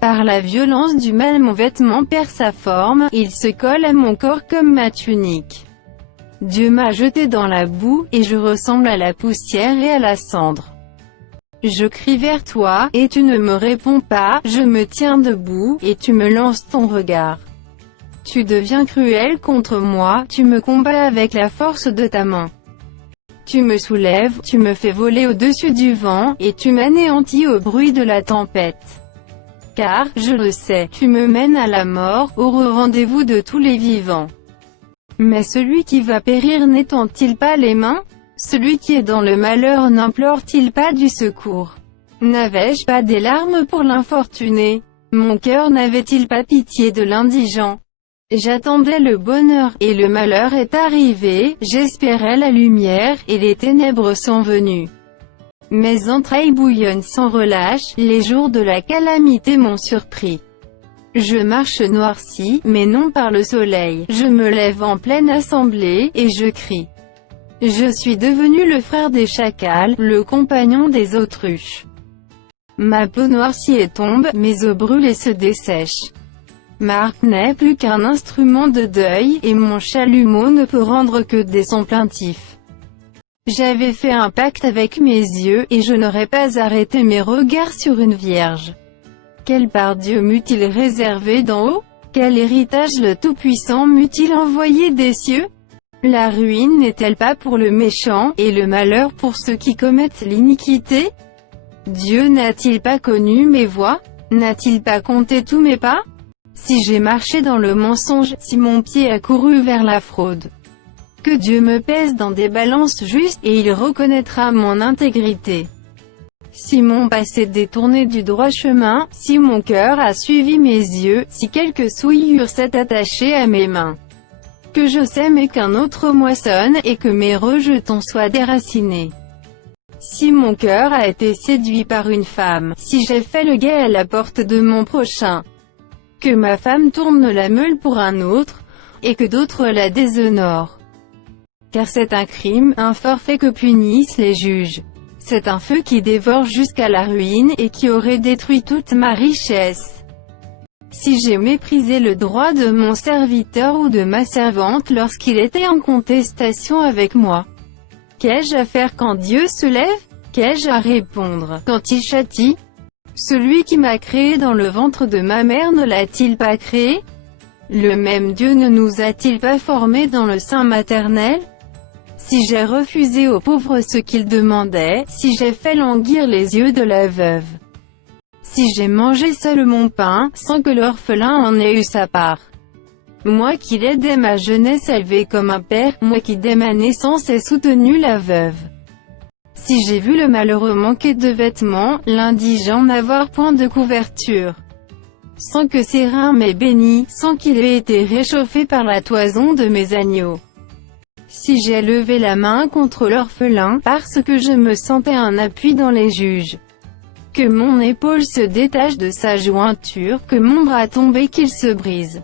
Par la violence du mal mon vêtement perd sa forme, il se colle à mon corps comme ma tunique. Dieu m'a jeté dans la boue, et je ressemble à la poussière et à la cendre. Je crie vers toi, et tu ne me réponds pas, je me tiens debout, et tu me lances ton regard. Tu deviens cruel contre moi, tu me combats avec la force de ta main. Tu me soulèves, tu me fais voler au-dessus du vent, et tu m'anéantis au bruit de la tempête. Car, je le sais, tu me mènes à la mort, au rendez-vous de tous les vivants. Mais celui qui va périr n'étend-il pas les mains? Celui qui est dans le malheur n'implore-t-il pas du secours? N'avais-je pas des larmes pour l'infortuné? Mon cœur n'avait-il pas pitié de l'indigent? J'attendais le bonheur, et le malheur est arrivé, j'espérais la lumière, et les ténèbres sont venues. Mes entrailles bouillonnent sans relâche, les jours de la calamité m'ont surpris. Je marche noirci, mais non par le soleil, je me lève en pleine assemblée, et je crie. Je suis devenu le frère des chacals, le compagnon des autruches. Ma peau noircit et tombe, mes os brûlent et se dessèchent. Ma harpe n'est plus qu'un instrument de deuil, et mon chalumeau ne peut rendre que des sons plaintifs. J'avais fait un pacte avec mes yeux, et je n'aurais pas arrêté mes regards sur une vierge. Quelle part Dieu m'eût-il réservé d'en haut? Quel héritage le Tout-Puissant m'eût-il envoyé des cieux? La ruine n'est-elle pas pour le méchant, et le malheur pour ceux qui commettent l'iniquité? Dieu n'a-t-il pas connu mes voies? N'a-t-il pas compté tous mes pas? Si j'ai marché dans le mensonge, si mon pied a couru vers la fraude, que Dieu me pèse dans des balances justes, et il reconnaîtra mon intégrité. Si mon pas s'est détourné du droit chemin, si mon cœur a suivi mes yeux, si quelque souillure s'est attachée à mes mains, que je sème et qu'un autre moissonne, et que mes rejetons soient déracinés. Si mon cœur a été séduit par une femme, si j'ai fait le guet à la porte de mon prochain, que ma femme tourne la meule pour un autre, et que d'autres la déshonorent. Car c'est un crime, un forfait que punissent les juges. C'est un feu qui dévore jusqu'à la ruine, et qui aurait détruit toute ma richesse. Si j'ai méprisé le droit de mon serviteur ou de ma servante lorsqu'il était en contestation avec moi, qu'ai-je à faire quand Dieu se lève? Qu'ai-je à répondre quand il châtie? Celui qui m'a créé dans le ventre de ma mère ne l'a-t-il pas créé? Le même Dieu ne nous a-t-il pas formés dans le sein maternel? si j'ai refusé aux pauvres ce qu'ils demandaient, si j'ai fait languir les yeux de la veuve, si j'ai mangé seul mon pain, sans que l'orphelin en ait eu sa part. Moi qui l'aidais ma jeunesse élevée comme un père, moi qui dès ma naissance ai soutenu la veuve. Si j'ai vu le malheureux manquer de vêtements, l'indigent n'avoir point de couverture, sans que ses reins m'aient béni, sans qu'il ait été réchauffé par la toison de mes agneaux. Si j'ai levé la main contre l'orphelin, parce que je me sentais un appui dans les juges, que mon épaule se détache de sa jointure, que mon bras tombé qu'il se brise.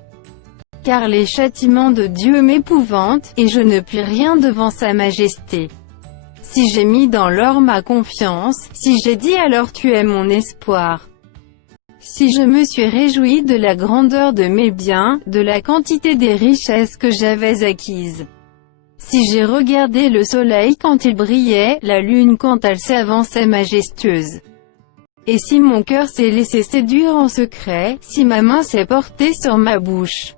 Car les châtiments de Dieu m'épouvantent, et je ne puis rien devant sa majesté. Si j'ai mis dans l'or ma confiance, si j'ai dit alors tu es mon espoir. Si je me suis réjoui de la grandeur de mes biens, de la quantité des richesses que j'avais acquises. Si j'ai regardé le soleil quand il brillait, la lune quand elle s'avançait majestueuse. Et si mon cœur s'est laissé séduire en secret, si ma main s'est portée sur ma bouche,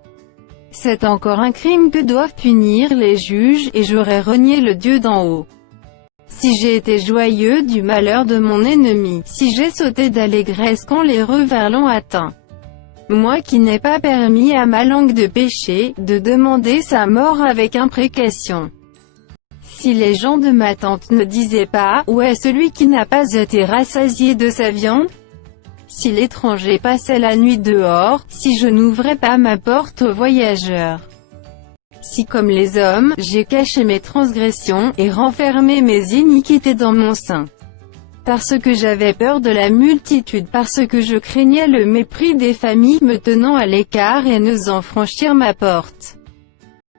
c'est encore un crime que doivent punir les juges, et j'aurais renié le Dieu d'en haut. Si j'ai été joyeux du malheur de mon ennemi, si j'ai sauté d'allégresse quand les revers l'ont atteint, moi qui n'ai pas permis à ma langue de pécher, de demander sa mort avec imprécation. Si les gens de ma tente ne disaient pas, où est celui qui n'a pas été rassasié de sa viande? Si l'étranger passait la nuit dehors, si je n'ouvrais pas ma porte aux voyageurs. Si comme les hommes, j'ai caché mes transgressions, et renfermé mes iniquités dans mon sein. Parce que j'avais peur de la multitude, parce que je craignais le mépris des familles me tenant à l'écart et n'osant franchir ma porte.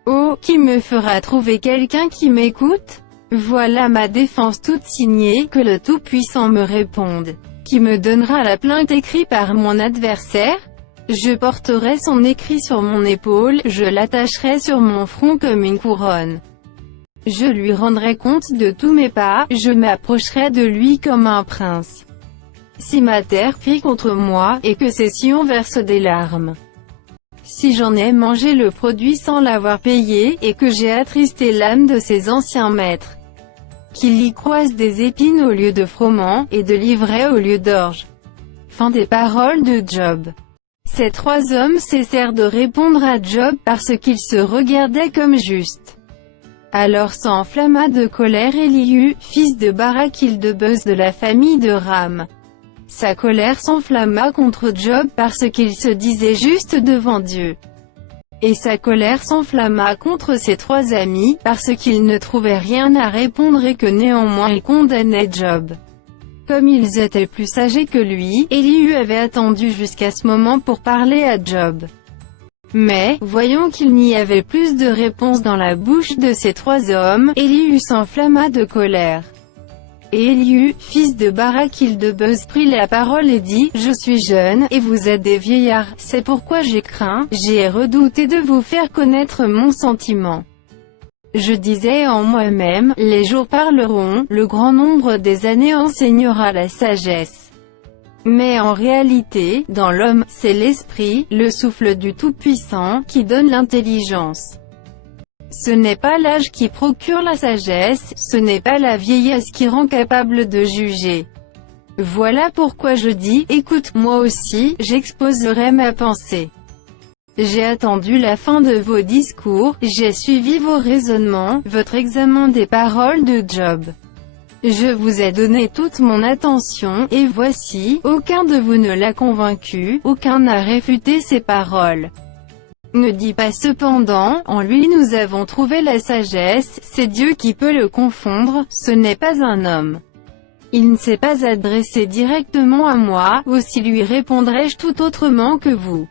Oh, qui me fera trouver quelqu'un qui m'écoute? Voilà ma défense toute signée, que le Tout-Puissant me réponde. Qui me donnera la plainte écrite par mon adversaire? Je porterai son écrit sur mon épaule, je l'attacherai sur mon front comme une couronne. Je lui rendrai compte de tous mes pas, je m'approcherai de lui comme un prince. Si ma terre crie contre moi, et que ses sillons versent des larmes. Si j'en ai mangé le produit sans l'avoir payé, et que j'ai attristé l'âme de ses anciens maîtres. Qu'il y croise des épines au lieu de froment, et de l'ivraie au lieu d'orge. Fin des paroles de Job. Ces trois hommes cessèrent de répondre à Job parce qu'ils se regardaient comme justes. Alors s'enflamma de colère Élihu, fils de Barakil de Buz de la famille de Ram. Sa colère s'enflamma contre Job parce qu'il se disait juste devant Dieu. Et sa colère s'enflamma contre ses trois amis, parce qu'ils ne trouvaient rien à répondre et que néanmoins ils condamnaient Job. Comme ils étaient plus âgés que lui, Élihu avait attendu jusqu'à ce moment pour parler à Job. Mais, voyant qu'il n'y avait plus de réponse dans la bouche de ces trois hommes, Élihu s'enflamma de colère. Et Élihu, fils de Barakil de Buz, prit la parole et dit, « Je suis jeune, et vous êtes des vieillards, c'est pourquoi j'ai craint, j'ai redouté de vous faire connaître mon sentiment. Je disais en moi-même, les jours parleront, le grand nombre des années enseignera la sagesse. Mais en réalité, dans l'homme, c'est l'esprit, le souffle du Tout-Puissant, qui donne l'intelligence. Ce n'est pas l'âge qui procure la sagesse, ce n'est pas la vieillesse qui rend capable de juger. Voilà pourquoi je dis, écoute, moi aussi, j'exposerai ma pensée. J'ai attendu la fin de vos discours, j'ai suivi vos raisonnements, votre examen des paroles de Job. Je vous ai donné toute mon attention, et voici, aucun de vous ne l'a convaincu, aucun n'a réfuté ses paroles. Ne dis pas cependant, en lui nous avons trouvé la sagesse, c'est Dieu qui peut le confondre, ce n'est pas un homme. Il ne s'est pas adressé directement à moi, aussi lui répondrai-je tout autrement que vous.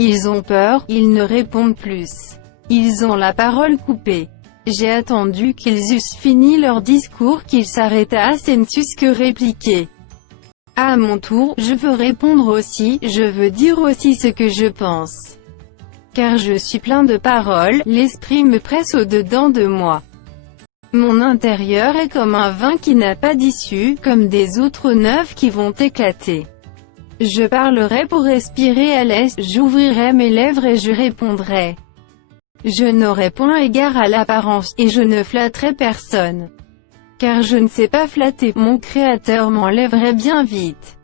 Ils ont peur, ils ne répondent plus. Ils ont la parole coupée. J'ai attendu qu'ils eussent fini leur discours qu'ils s'arrêtassent et ne sussent que répliquer. À mon tour, je veux répondre aussi, je veux dire aussi ce que je pense. Car je suis plein de paroles, l'esprit me presse au-dedans de moi. Mon intérieur est comme un vin qui n'a pas d'issue, comme des outres neuves qui vont éclater. Je parlerai pour respirer à l'aise, j'ouvrirai mes lèvres et je répondrai. Je n'aurai point égard à l'apparence, et je ne flatterai personne. Car je ne sais pas flatter, mon Créateur m'enlèverait bien vite.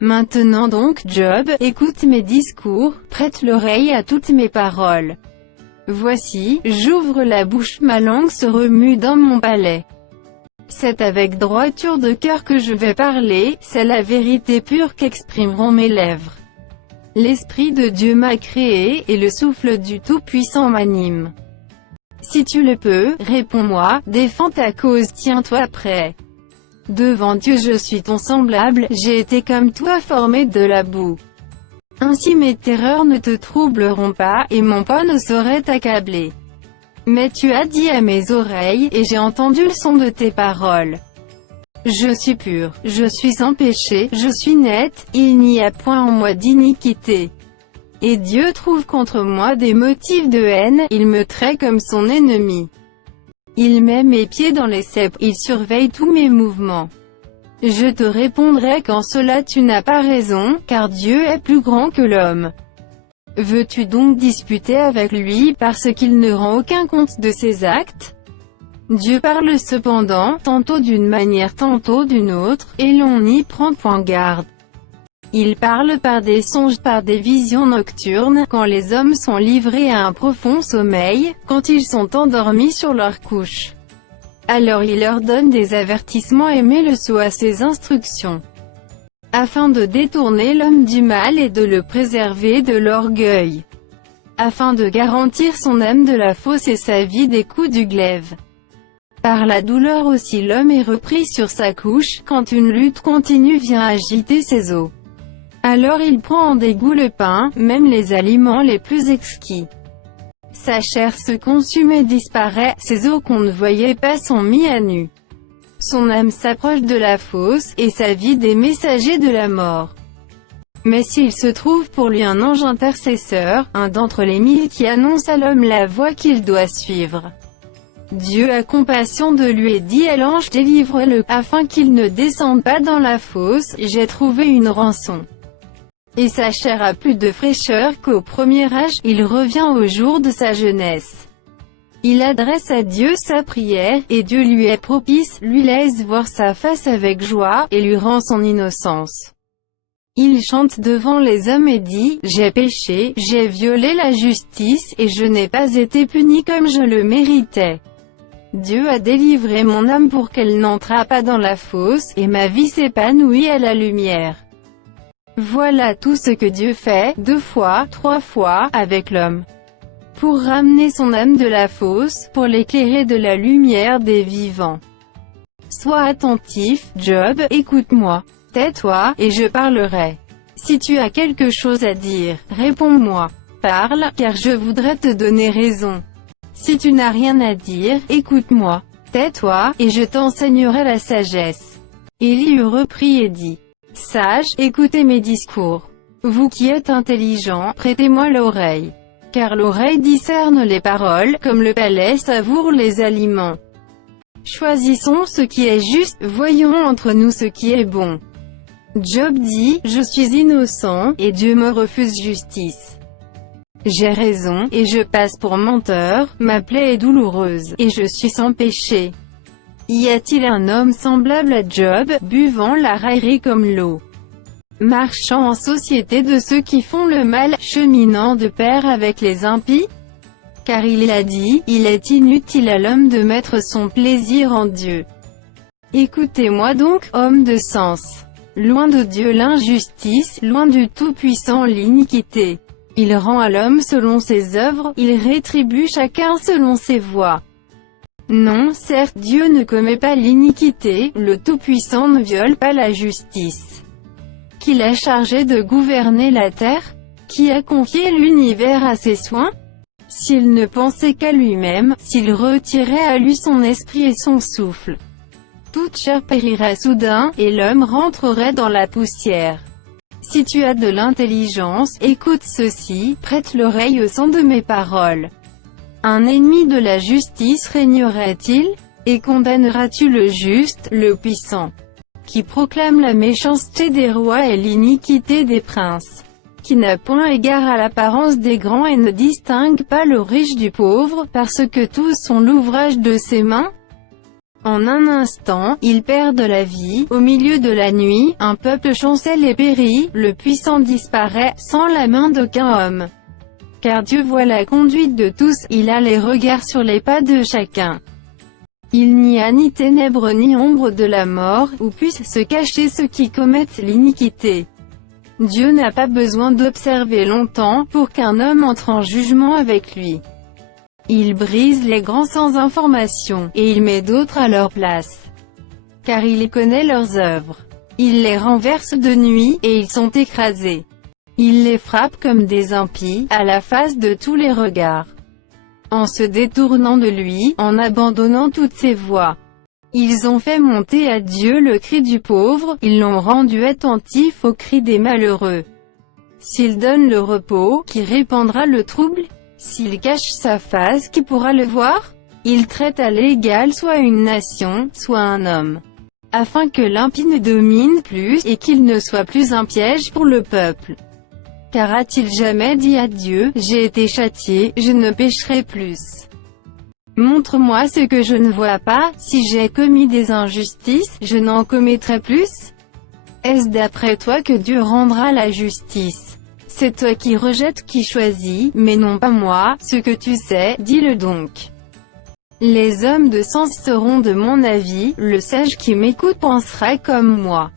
Maintenant donc, Job, écoute mes discours, prête l'oreille à toutes mes paroles. Voici, j'ouvre la bouche, ma langue se remue dans mon palais. C'est avec droiture de cœur que je vais parler, c'est la vérité pure qu'exprimeront mes lèvres. L'Esprit de Dieu m'a créé, et le souffle du Tout-Puissant m'anime. Si tu le peux, réponds-moi, défends ta cause, tiens-toi prêt. Devant Dieu je suis ton semblable, j'ai été comme toi formé de la boue. Ainsi mes terreurs ne te troubleront pas, et mon pas ne saurait t'accabler. Mais tu as dit à mes oreilles, et j'ai entendu le son de tes paroles. Je suis pur, je suis sans péché, je suis net, il n'y a point en moi d'iniquité. Et Dieu trouve contre moi des motifs de haine, il me traite comme son ennemi. Il met mes pieds dans les ceps, il surveille tous mes mouvements. Je te répondrai qu'en cela tu n'as pas raison, car Dieu est plus grand que l'homme. Veux-tu donc disputer avec lui parce qu'il ne rend aucun compte de ses actes? Dieu parle cependant, tantôt d'une manière tantôt d'une autre, et l'on n'y prend point garde. Il parle par des songes, par des visions nocturnes, quand les hommes sont livrés à un profond sommeil, quand ils sont endormis sur leur couche. Alors il leur donne des avertissements et met le sceau à ses instructions, afin de détourner l'homme du mal et de le préserver de l'orgueil, afin de garantir son âme de la fosse et sa vie des coups du glaive. Par la douleur aussi l'homme est repris sur sa couche, quand une lutte continue vient agiter ses os. Alors il prend en dégoût le pain, même les aliments les plus exquis. Sa chair se consume et disparaît, ses os qu'on ne voyait pas sont mis à nu. Son âme s'approche de la fosse, et sa vie des messagers de la mort. Mais s'il se trouve pour lui un ange intercesseur, un d'entre les 1000 qui annonce à l'homme la voie qu'il doit suivre, Dieu a compassion de lui et dit à l'ange, délivre-le, afin qu'il ne descende pas dans la fosse, j'ai trouvé une rançon. Et sa chair a plus de fraîcheur qu'au premier âge, il revient au jour de sa jeunesse. Il adresse à Dieu sa prière, et Dieu lui est propice, lui laisse voir sa face avec joie, et lui rend son innocence. Il chante devant les hommes et dit, j'ai péché, j'ai violé la justice, et je n'ai pas été puni comme je le méritais. Dieu a délivré mon âme pour qu'elle n'entrât pas dans la fosse, et ma vie s'épanouit à la lumière. Voilà tout ce que Dieu fait, 2 fois, 3 fois, avec l'homme, pour ramener son âme de la fosse, pour l'éclairer de la lumière des vivants. Sois attentif, Job, écoute-moi. Tais-toi, et je parlerai. Si tu as quelque chose à dire, réponds-moi. Parle, car je voudrais te donner raison. Si tu n'as rien à dire, écoute-moi. Tais-toi, et je t'enseignerai la sagesse. Élie reprit et dit, sage, écoutez mes discours. Vous qui êtes intelligents, prêtez-moi l'oreille. Car l'oreille discerne les paroles, comme le palais savoure les aliments. Choisissons ce qui est juste, voyons entre nous ce qui est bon. Job dit, je suis innocent, et Dieu me refuse justice. J'ai raison, et je passe pour menteur, ma plaie est douloureuse, et je suis sans péché. Y a-t-il un homme semblable à Job, buvant la raillerie comme l'eau, marchant en société de ceux qui font le mal, cheminant de pair avec les impies? Car il a dit, il est inutile à l'homme de mettre son plaisir en Dieu. Écoutez-moi donc, hommes de sens. Loin de Dieu l'injustice, loin du Tout-Puissant l'iniquité. Il rend à l'homme selon ses œuvres, il rétribue chacun selon ses voies. Non, certes, Dieu ne commet pas l'iniquité, le Tout-Puissant ne viole pas la justice. Qui l'a chargé de gouverner la terre? Qui a confié l'univers à ses soins? S'il ne pensait qu'à lui-même, s'il retirait à lui son esprit et son souffle, toute chair périrait soudain, et l'homme rentrerait dans la poussière. Si tu as de l'intelligence, écoute ceci, prête l'oreille au son de mes paroles. Un ennemi de la justice régnerait-il? Et condamneras-tu le juste, le puissant, qui proclame la méchanceté des rois et l'iniquité des princes, qui n'a point égard à l'apparence des grands et ne distingue pas le riche du pauvre, parce que tous sont l'ouvrage de ses mains? En un instant, ils perdent la vie, au milieu de la nuit, un peuple chancelle et périt, le puissant disparaît, sans la main d'aucun homme. Car Dieu voit la conduite de tous, il a les regards sur les pas de chacun. Il n'y a ni ténèbres ni ombre de la mort, où puissent se cacher ceux qui commettent l'iniquité. Dieu n'a pas besoin d'observer longtemps, pour qu'un homme entre en jugement avec lui. Il brise les grands sans information, et il met d'autres à leur place. Car il connaît leurs œuvres. Il les renverse de nuit, et ils sont écrasés. Il les frappe comme des impies, à la face de tous les regards. En se détournant de lui, en abandonnant toutes ses voies. Ils ont fait monter à Dieu le cri du pauvre, ils l'ont rendu attentif au cri des malheureux. S'il donne le repos, qui répandra le trouble? S'il cache sa face, qui pourra le voir? Il traite à l'égal soit une nation, soit un homme. Afin que l'impie ne domine plus, et qu'il ne soit plus un piège pour le peuple. Car a-t-il jamais dit à Dieu, j'ai été châtié, je ne pécherai plus? Montre-moi ce que je ne vois pas, si j'ai commis des injustices, je n'en commettrai plus? Est-ce d'après toi que Dieu rendra la justice? C'est toi qui rejettes qui choisis, mais non pas moi, ce que tu sais, dis-le donc. Les hommes de sens seront de mon avis, le sage qui m'écoute pensera comme moi.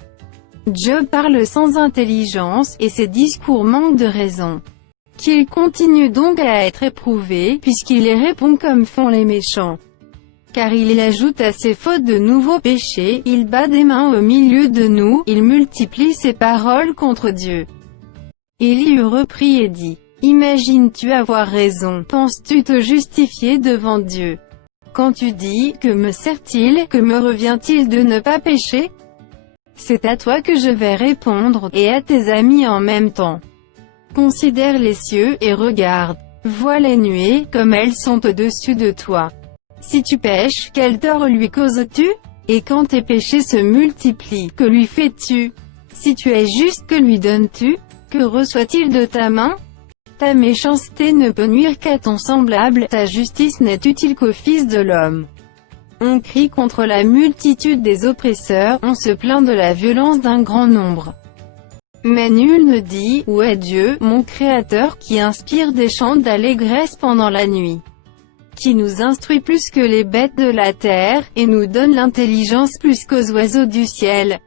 Job parle sans intelligence, et ses discours manquent de raison. Qu'il continue donc à être éprouvé, puisqu'il les répond comme font les méchants. Car il ajoute à ses fautes de nouveaux péchés, il bat des mains au milieu de nous, il multiplie ses paroles contre Dieu. Élie reprit et dit, imagines-tu avoir raison, penses-tu te justifier devant Dieu? Quand tu dis, que me sert-il, que me revient-il de ne pas pécher? C'est à toi que je vais répondre, et à tes amis en même temps. Considère les cieux, et regarde. Vois les nuées, comme elles sont au-dessus de toi. Si tu pèches, quel tort lui causes-tu? Et quand tes péchés se multiplient, que lui fais-tu? Si tu es juste, que lui donnes-tu? Que reçoit-il de ta main? Ta méchanceté ne peut nuire qu'à ton semblable, ta justice n'est utile qu'au Fils de l'homme. On crie contre la multitude des oppresseurs, on se plaint de la violence d'un grand nombre. Mais nul ne dit, où est Dieu, mon Créateur, qui inspire des chants d'allégresse pendant la nuit, qui nous instruit plus que les bêtes de la terre, et nous donne l'intelligence plus qu'aux oiseaux du ciel.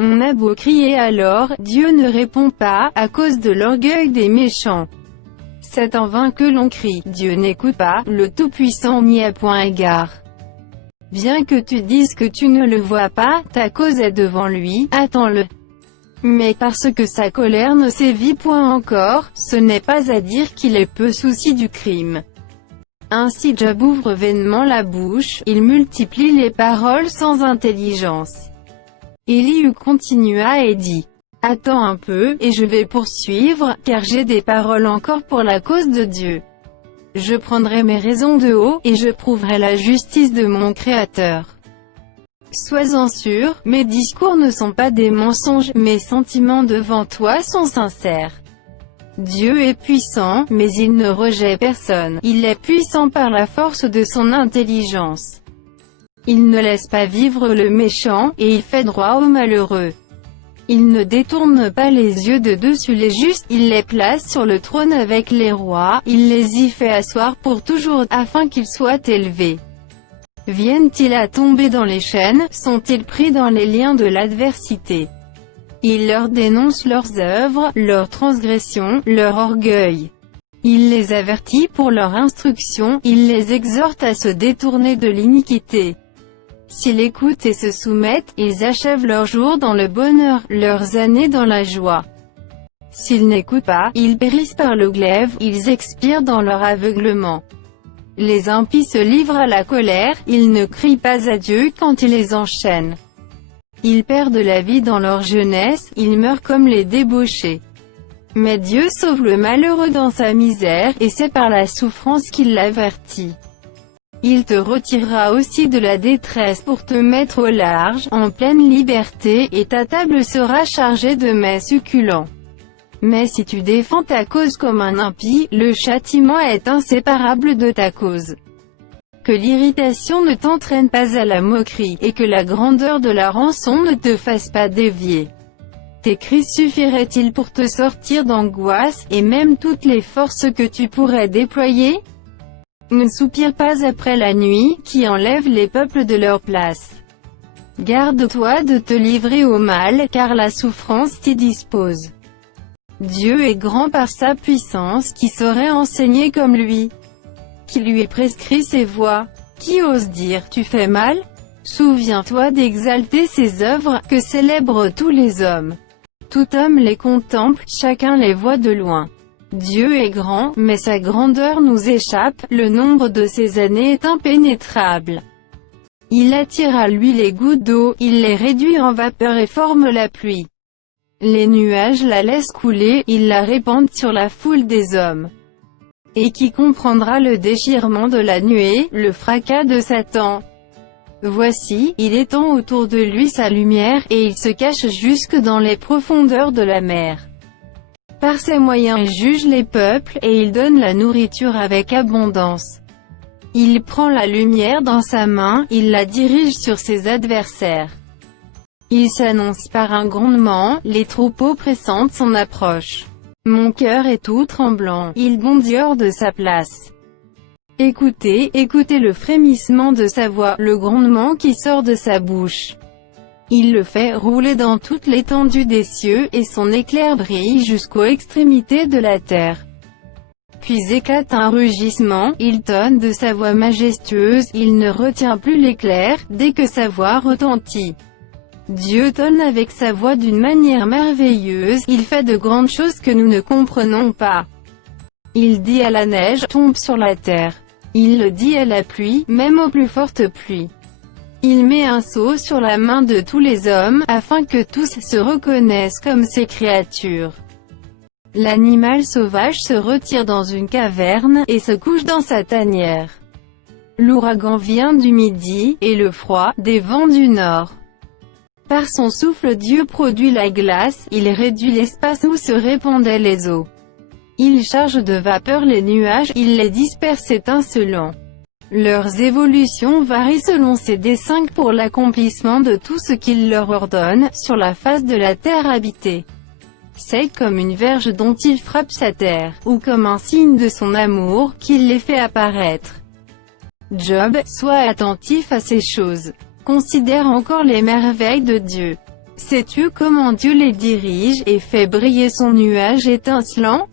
On a beau crier alors, Dieu ne répond pas, à cause de l'orgueil des méchants. C'est en vain que l'on crie, Dieu n'écoute pas, le Tout-Puissant n'y a point égard. Bien que tu dises que tu ne le vois pas, ta cause est devant lui, attends-le. Mais parce que sa colère ne sévit point encore, ce n'est pas à dire qu'il ait peu souci du crime. Ainsi Job ouvre vainement la bouche, il multiplie les paroles sans intelligence. Élie continua et dit, attends un peu, et je vais poursuivre, car j'ai des paroles encore pour la cause de Dieu. Je prendrai mes raisons de haut, et je prouverai la justice de mon Créateur. Sois-en sûr, mes discours ne sont pas des mensonges, mes sentiments devant toi sont sincères. Dieu est puissant, mais il ne rejette personne, il est puissant par la force de son intelligence. Il ne laisse pas vivre le méchant, et il fait droit aux malheureux. Il ne détourne pas les yeux de dessus les justes, il les place sur le trône avec les rois, il les y fait asseoir pour toujours, afin qu'ils soient élevés. Viennent-ils à tomber dans les chaînes, sont-ils pris dans les liens de l'adversité? Il leur dénonce leurs œuvres, leurs transgressions, leur orgueil. Il les avertit pour leur instruction, il les exhorte à se détourner de l'iniquité. S'ils écoutent et se soumettent, ils achèvent leurs jours dans le bonheur, leurs années dans la joie. S'ils n'écoutent pas, ils périssent par le glaive, ils expirent dans leur aveuglement. Les impies se livrent à la colère, ils ne crient pas à Dieu quand il les enchaîne. Ils perdent la vie dans leur jeunesse, ils meurent comme les débauchés. Mais Dieu sauve le malheureux dans sa misère, et c'est par la souffrance qu'il l'avertit. Il te retirera aussi de la détresse pour te mettre au large, en pleine liberté, et ta table sera chargée de mets succulents. Mais si tu défends ta cause comme un impie, le châtiment est inséparable de ta cause. Que l'irritation ne t'entraîne pas à la moquerie, et que la grandeur de la rançon ne te fasse pas dévier. Tes cris suffiraient-ils pour te sortir d'angoisse, et même toutes les forces que tu pourrais déployer? Ne soupire pas après la nuit, qui enlève les peuples de leur place. Garde-toi de te livrer au mal, car la souffrance t'y dispose. Dieu est grand par sa puissance, qui saurait enseigner comme lui? Qui lui ait prescrit ses voies? Qui ose dire « tu fais mal » ? Souviens-toi d'exalter ses œuvres, que célèbrent tous les hommes. Tout homme les contemple, chacun les voit de loin. Dieu est grand, mais sa grandeur nous échappe, le nombre de ses années est impénétrable. Il attire à lui les gouttes d'eau, il les réduit en vapeur et forme la pluie. Les nuages la laissent couler, il la répand sur la foule des hommes. Et qui comprendra le déchirement de la nuée, le fracas de Satan? Voici, il étend autour de lui sa lumière, et il se cache jusque dans les profondeurs de la mer. Par ses moyens il juge les peuples, et il donne la nourriture avec abondance. Il prend la lumière dans sa main, il la dirige sur ses adversaires. Il s'annonce par un grondement, les troupeaux pressentent son approche. Mon cœur est tout tremblant, il bondit hors de sa place. Écoutez, écoutez le frémissement de sa voix, le grondement qui sort de sa bouche. Il le fait rouler dans toute l'étendue des cieux, et son éclair brille jusqu'aux extrémités de la terre. Puis éclate un rugissement, il tonne de sa voix majestueuse, il ne retient plus l'éclair, dès que sa voix retentit. Dieu tonne avec sa voix d'une manière merveilleuse, il fait de grandes choses que nous ne comprenons pas. Il dit à la neige, tombe sur la terre. Il le dit à la pluie, même aux plus fortes pluies. Il met un sceau sur la main de tous les hommes, afin que tous se reconnaissent comme ses créatures. L'animal sauvage se retire dans une caverne, et se couche dans sa tanière. L'ouragan vient du midi, et le froid, des vents du nord. Par son souffle Dieu produit la glace, il réduit l'espace où se répandaient les eaux. Il charge de vapeur les nuages, il les disperse étincelants. Leurs évolutions varient selon ses desseins pour l'accomplissement de tout ce qu'il leur ordonne, sur la face de la terre habitée. C'est comme une verge dont il frappe sa terre, ou comme un signe de son amour, qu'il les fait apparaître. Job, sois attentif à ces choses. Considère encore les merveilles de Dieu. Sais-tu comment Dieu les dirige, et fait briller son nuage étincelant?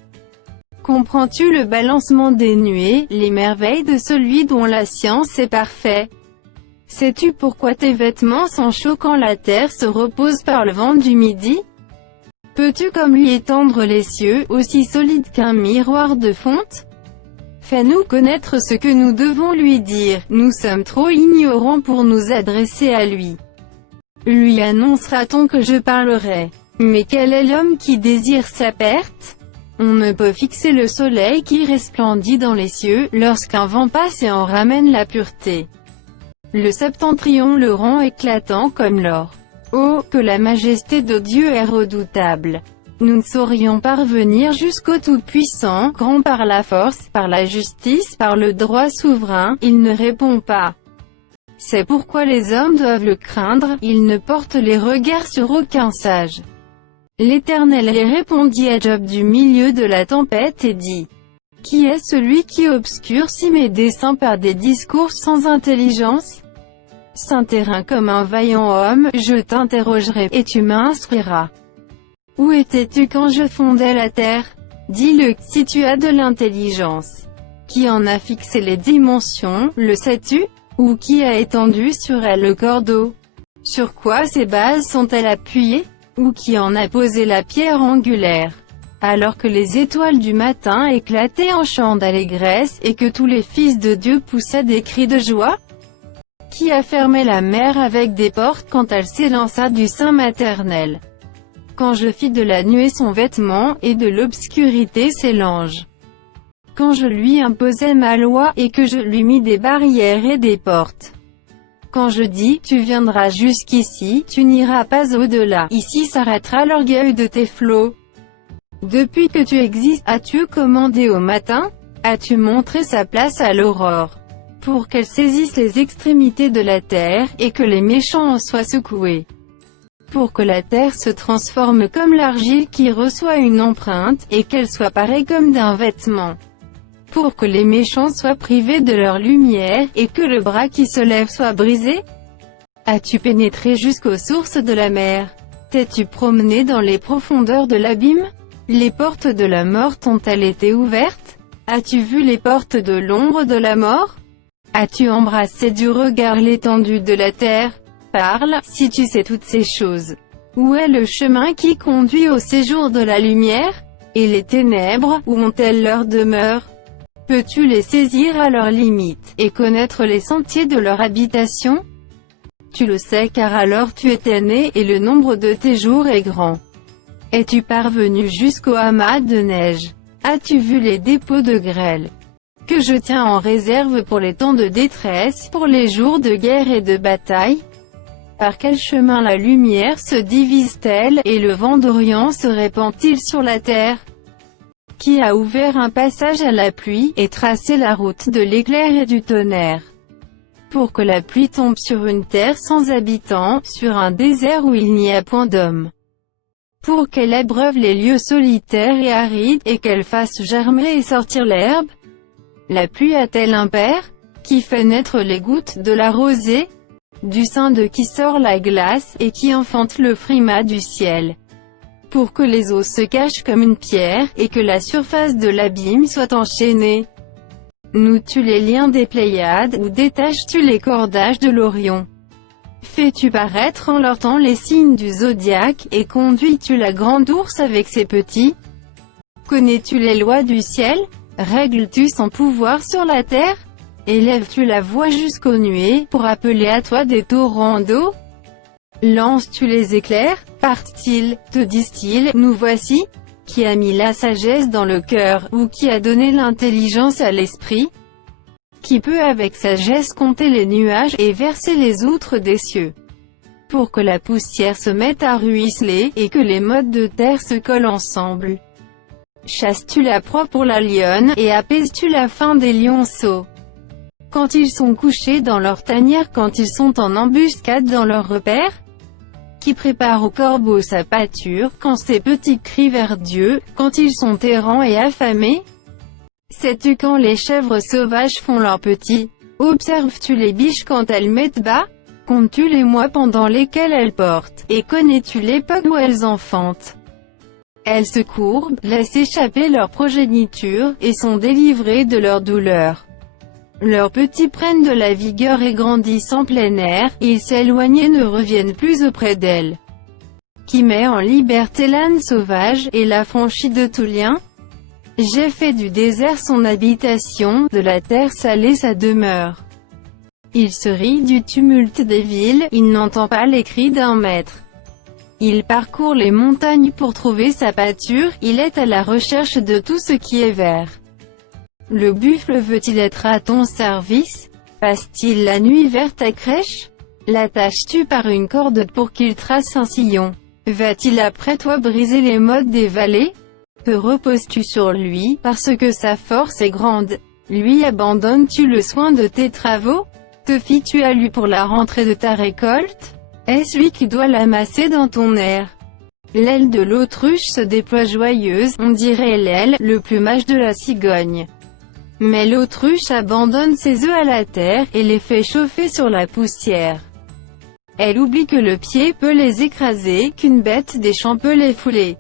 Comprends-tu le balancement des nuées, les merveilles de celui dont la science est parfaite? Sais-tu pourquoi tes vêtements sont chauds quand la terre se repose par le vent du midi? Peux-tu comme lui étendre les cieux, aussi solides qu'un miroir de fonte? Fais-nous connaître ce que nous devons lui dire, nous sommes trop ignorants pour nous adresser à lui. Lui annoncera-t-on que je parlerai? Mais quel est l'homme qui désire sa perte? On ne peut fixer le soleil qui resplendit dans les cieux, lorsqu'un vent passe et en ramène la pureté. Le septentrion le rend éclatant comme l'or. Oh, que la majesté de Dieu est redoutable! Nous ne saurions parvenir jusqu'au Tout-Puissant, grand par la force, par la justice, par le droit souverain, il ne répond pas. C'est pourquoi les hommes doivent le craindre, il ne porte les regards sur aucun sage. L'Éternel répondit à Job du milieu de la tempête et dit: Qui est celui qui obscurcit mes desseins par des discours sans intelligence? Saint terrain comme un vaillant homme, je t'interrogerai, et tu m'instruiras. Où étais-tu quand je fondais la terre? Dis-le, si tu as de l'intelligence. Qui en a fixé les dimensions, le sais-tu? Ou qui a étendu sur elle le cordeau? Sur quoi ces bases sont-elles appuyées? Ou qui en a posé la pierre angulaire? Alors que les étoiles du matin éclataient en chants d'allégresse, et que tous les fils de Dieu poussaient des cris de joie? Qui a fermé la mer avec des portes quand elle s'élança du sein maternel? Quand je fis de la nuée son vêtement, et de l'obscurité ses langes. Quand je lui imposai ma loi, et que je lui mis des barrières et des portes. Quand je dis, tu viendras jusqu'ici, tu n'iras pas au-delà, ici s'arrêtera l'orgueil de tes flots. Depuis que tu existes, as-tu commandé au matin? As-tu montré sa place à l'aurore? Pour qu'elle saisisse les extrémités de la terre, et que les méchants en soient secoués. Pour que la terre se transforme comme l'argile qui reçoit une empreinte, et qu'elle soit parée comme d'un vêtement. Pour que les méchants soient privés de leur lumière, et que le bras qui se lève soit brisé? As-tu pénétré jusqu'aux sources de la mer? T'es-tu promené dans les profondeurs de l'abîme? Les portes de la mort t'ont-elles été ouvertes? As-tu vu les portes de l'ombre de la mort? As-tu embrassé du regard l'étendue de la terre? Parle, si tu sais toutes ces choses. Où est le chemin qui conduit au séjour de la lumière? Et les ténèbres, où ont-elles leur demeure? Peux-tu les saisir à leurs limites, et connaître les sentiers de leur habitation? Tu le sais car alors tu étais né, et le nombre de tes jours est grand. Es-tu parvenu jusqu'au amas de neige? As-tu vu les dépôts de grêle que je tiens en réserve pour les temps de détresse, pour les jours de guerre et de bataille? Par quel chemin la lumière se divise-t-elle, et le vent d'Orient se répand-il sur la terre? Qui a ouvert un passage à la pluie, et tracé la route de l'éclair et du tonnerre? Pour que la pluie tombe sur une terre sans habitants, sur un désert où il n'y a point d'homme. Pour qu'elle abreuve les lieux solitaires et arides, et qu'elle fasse germer et sortir l'herbe? La pluie a-t-elle un père, qui fait naître les gouttes de la rosée? Du sein de qui sort la glace, et qui enfante le frimas du ciel? Pour que les eaux se cachent comme une pierre, et que la surface de l'abîme soit enchaînée? Noues-tu les liens des Pléiades, ou détaches-tu les cordages de l'Orion? Fais-tu paraître en leur temps les signes du zodiaque, et conduis-tu la grande ours avec ses petits? Connais-tu les lois du ciel? Règles-tu son pouvoir sur la terre? Élèves-tu la voix jusqu'aux nuées, pour appeler à toi des torrents d'eau? Lances-tu les éclairs? Partent-ils, te disent-ils, nous voici? Qui a mis la sagesse dans le cœur, ou qui a donné l'intelligence à l'esprit? Qui peut avec sagesse compter les nuages, et verser les outres des cieux? Pour que la poussière se mette à ruisseler, et que les mottes de terre se collent ensemble. Chasses-tu la proie pour la lionne, et apaises-tu la faim des lionceaux? Quand ils sont couchés dans leur tanière, quand ils sont en embuscade dans leur repère? Qui prépare au corbeau sa pâture, quand ses petits crient vers Dieu, quand ils sont errants et affamés? Sais-tu quand les chèvres sauvages font leurs petits? Observes-tu les biches quand elles mettent bas? Comptes-tu les mois pendant lesquels elles portent? Et connais-tu l'époque où elles enfantent? Elles se courbent, laissent échapper leur progéniture, et sont délivrées de leur douleur. Leurs petits prennent de la vigueur et grandissent en plein air, ils s'éloignent et ne reviennent plus auprès d'elles. Qui met en liberté l'âne sauvage, et l'affranchit de tout lien? J'ai fait du désert son habitation, de la terre salée sa demeure. Il se rit du tumulte des villes, il n'entend pas les cris d'un maître. Il parcourt les montagnes pour trouver sa pâture, il est à la recherche de tout ce qui est vert. Le buffle veut-il être à ton service? Passe-t-il la nuit vers ta crèche? L'attaches-tu par une corde pour qu'il trace un sillon? Va-t-il après toi briser les mottes des vallées? Te reposes-tu sur lui, parce que sa force est grande? Lui abandonnes-tu le soin de tes travaux? Te fies-tu à lui pour la rentrée de ta récolte? Est-ce lui qui doit l'amasser dans ton air? L'aile de l'autruche se déploie joyeuse, on dirait l'aile, le plumage de la cigogne. Mais l'autruche abandonne ses œufs à la terre, et les fait chauffer sur la poussière. Elle oublie que le pied peut les écraser, qu'une bête des champs peut les fouler.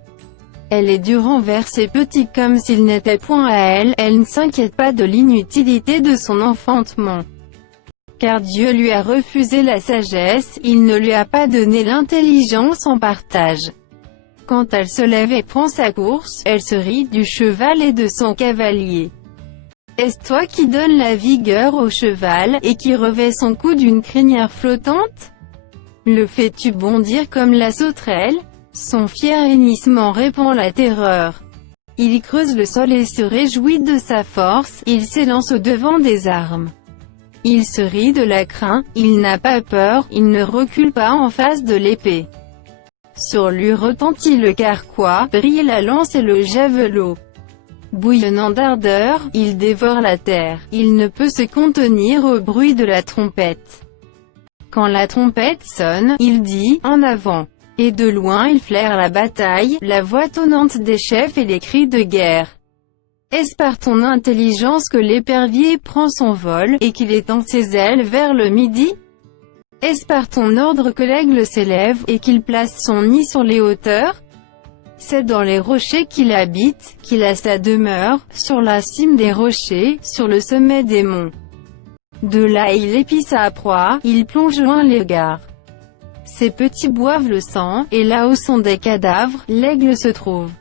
Elle est dure envers ses petits comme s'ils n'étaient point à elle, elle ne s'inquiète pas de l'inutilité de son enfantement. Car Dieu lui a refusé la sagesse, il ne lui a pas donné l'intelligence en partage. Quand elle se lève et prend sa course, elle se rit du cheval et de son cavalier. Est-ce toi qui donnes la vigueur au cheval, et qui revêt son cou d'une crinière flottante? Le fais-tu bondir comme la sauterelle? Son fier hennissement répand la terreur. Il creuse le sol et se réjouit de sa force, il s'élance au-devant des armes. Il se rit de la crainte, il n'a pas peur, il ne recule pas en face de l'épée. Sur lui retentit le carquois, brille la lance et le javelot. Bouillonnant d'ardeur, il dévore la terre. Il ne peut se contenir au bruit de la trompette. Quand la trompette sonne, il dit « En avant !» Et de loin il flaire la bataille, la voix tonnante des chefs et les cris de guerre. Est-ce par ton intelligence que l'épervier prend son vol, et qu'il étend ses ailes vers le midi? Est-ce par ton ordre que l'aigle s'élève, et qu'il place son nid sur les hauteurs? C'est dans les rochers qu'il habite, qu'il a sa demeure, sur la cime des rochers, sur le sommet des monts. De là il épie sa proie, il plonge loin l'égard. Ses petits boivent le sang, et là où sont des cadavres, l'aigle se trouve.